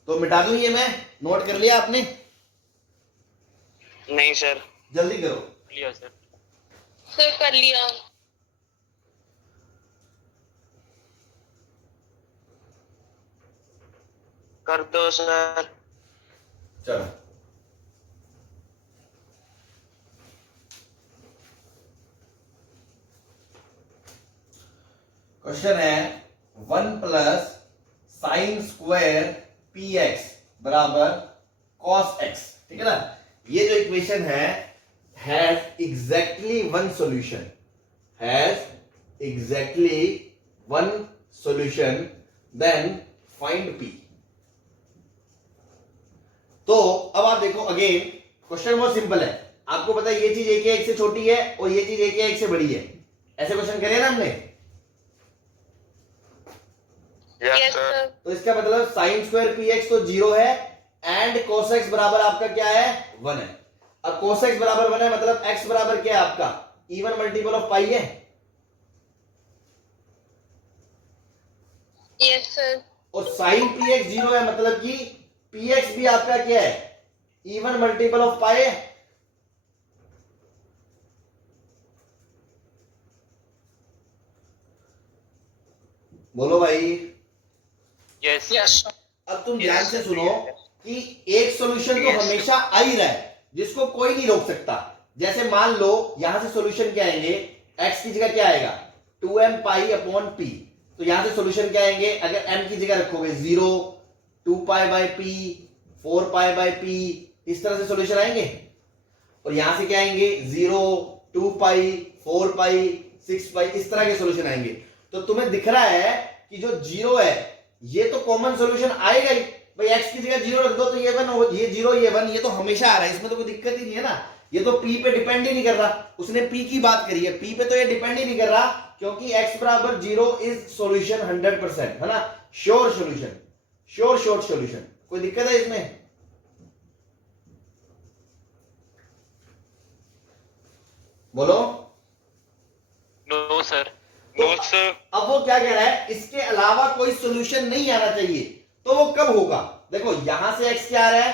तो मिटा दूं ये, मैं नोट कर लिया आपने? नहीं सर। जल्दी करो। लिया सर। सर कर लिया। कर दो सर। चलो क्वेश्चन है 1 plus sine square p x बराबर कॉस एक्स। ठीक है ना। ये जो इक्वेशन है has exactly one solution, has exactly one solution, then find p. तो अब आप देखो, अगेन क्वेश्चन बहुत सिंपल है। आपको पता है ये चीज a के x से छोटी है और ये चीज a के x से बड़ी है। ऐसे क्वेश्चन करे ना हमने। Yes sir. तो इसका मतलब साइन स्क्वायर पी एक्स तो 0 है एंड कोस एक्स बराबर आपका क्या है, 1 है। अब कोस एक्स बराबर 1 है, मतलब x बराबर क्या है आपका, इवन मल्टीपल ऑफ पाई है। Yes sir. और साइन पी एक्स 0 है, मतलब कि पी एक्स भी आपका क्या है, इवन मल्टीपल ऑफ पाई है? बोलो भाई। यस यस अब तुम ध्यान से सुनो कि एक सॉल्यूशन तो हमेशा आ ही रहा है जिसको कोई नहीं रोक सकता। जैसे मान लो यहां से सॉल्यूशन क्या आएंगे, x की जगह क्या आएगा 2m पाई अपॉन p, तो यहां से सॉल्यूशन क्या आएंगे, अगर m की जगह रखोगे 0, 2 pi by p, 4 pi by p, इस तरह से सॉल्यूशन आएंगे। और यहां से क्या आएंगे 0, 2 पाई, 4 पाई, 6 पाई, इस तरह के सॉल्यूशन आएंगे। तो तुम्हें दिख रहा है कि जो 0 है ये तो कॉमन सॉल्यूशन आएगा ही भाई, x की जगह 0 रख दो तो ये 1, ये 0, ये 1, ये तो हमेशा आ रहा है, इसमें तो कोई दिक्कत ही नहीं है ना। ये तो p पे डिपेंड ही नहीं कर रहा, उसने p की बात करी है, p पे तो ये डिपेंड ही नहीं कर रहा क्योंकि x बराबर 0 इज सॉल्यूशन 100%, है ना, sure solution, sure short solution. कोई दिक्कत है इसमें? बोलो। No sir. No sir. अब वो क्या कह रहा है, इसके अलावा कोई सॉल्यूशन नहीं आना चाहिए, तो वो कब होगा? देखो यहां से x क्या आ रहा है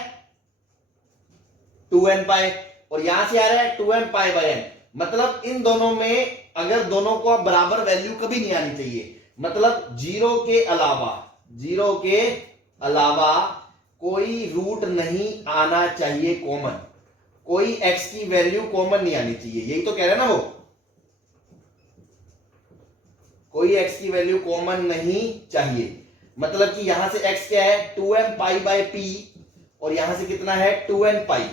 2n पाई, और यहां से आ रहा है 2m पाई बाय n, मतलब इन दोनों में अगर दोनों को बराबर वैल्यू कभी नहीं आनी चाहिए, मतलब 0 के अलावा कोई रूट नहीं आना चाहिए कॉमन, कोई x की वैल्यू कॉमन नहीं आनी चाहिए, यही तो कह रहे हैं ना वो, कोई x की वैल्यू कॉमन नहीं चाहिए। मतलब कि यहां से x क्या है 2m पाई बाय p, और यहां से कितना है 2n पाई,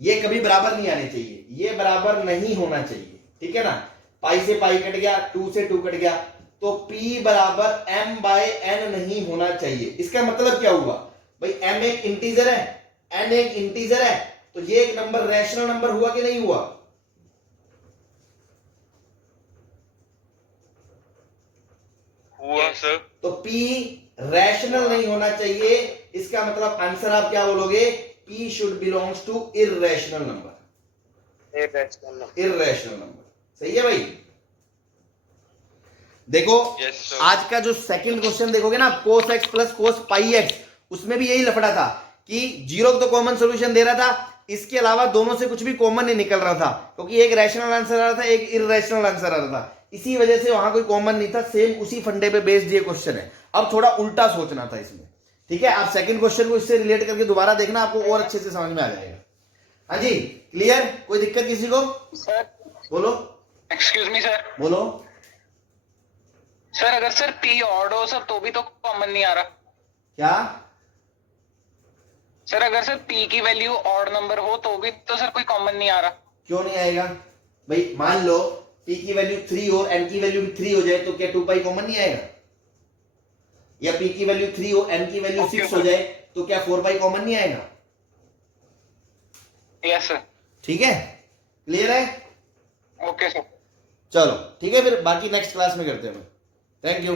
ये कभी बराबर नहीं आने चाहिए, ये बराबर नहीं होना चाहिए, ठीक है ना। पाई से पाई कट गया, 2 से 2 कट गया, तो p बराबर m बाय n नहीं होना चाहिए। इसका मतलब क्या हुआ भाई, m एक इंटीजर है, n एक इंटीजर है, तो ये एक नंबर रैशनल नंबर हुआ कि नहीं हुआ? हुआ सर। तो p रैशनल नहीं होना चाहिए, इसका मतलब आंसर आप क्या बोलोगे, p should belongs to irrational number, irrational number. सही है भाई। देखो Yes, sir. आज का जो सेकंड क्वेश्चन देखोगे ना, cos x प्लस cos पाई x, उसमें भी यही लफड़ा था कि 0 तो कॉमन सॉल्यूशन दे रहा था, इसके अलावा दोनों से कुछ भी कॉमन नहीं निकल रहा था, क्योंकि एक रैशनल आंसर आ रहा था, एक इर्रेशनल आंसर आ रहा था, इसी वजह से वहां कोई कॉमन नहीं था। सेम उसी फंडे पे बेस्ड ये क्वेश्चन है। अब थोड़ा उल्टा सोचना था इसमें, ठीक है। आप सेकंड क्वेश्चन को इससे रिलेट करके दोबारा देखना, आपको और अच्छे से समझ में आ जाएगा। हाँ जी, क्लियर? कोई दिक्कत किसी को? सर बोलो। Excuse me sir. बोलो। सर अगर सर p ऑड हो सर तो भी तो कॉमन नहीं आ रहा। क्या? सर अगर सर p की वैल्यू ऑड नंबर हो तो भी तो सर कोई कॉमन नहीं आ रहा। क्यों नहीं आएगा भाई? मान लो p की वैल्यू 3 हो, n की वैल्यू भी 3 हो जाए, तो क्या 2 पाई कॉमन नहीं आएगा? या p की वैल्यू 3 हो, n की वैल्यू 6 हो जाए, तो क्या 4 पाई कॉमन नहीं आएगा? Yes sir. ठीक है, क्लियर है? Okay sir. चलो ठीक है, फिर बाकी नेक्स्ट क्लास में करते हैं। Thank you.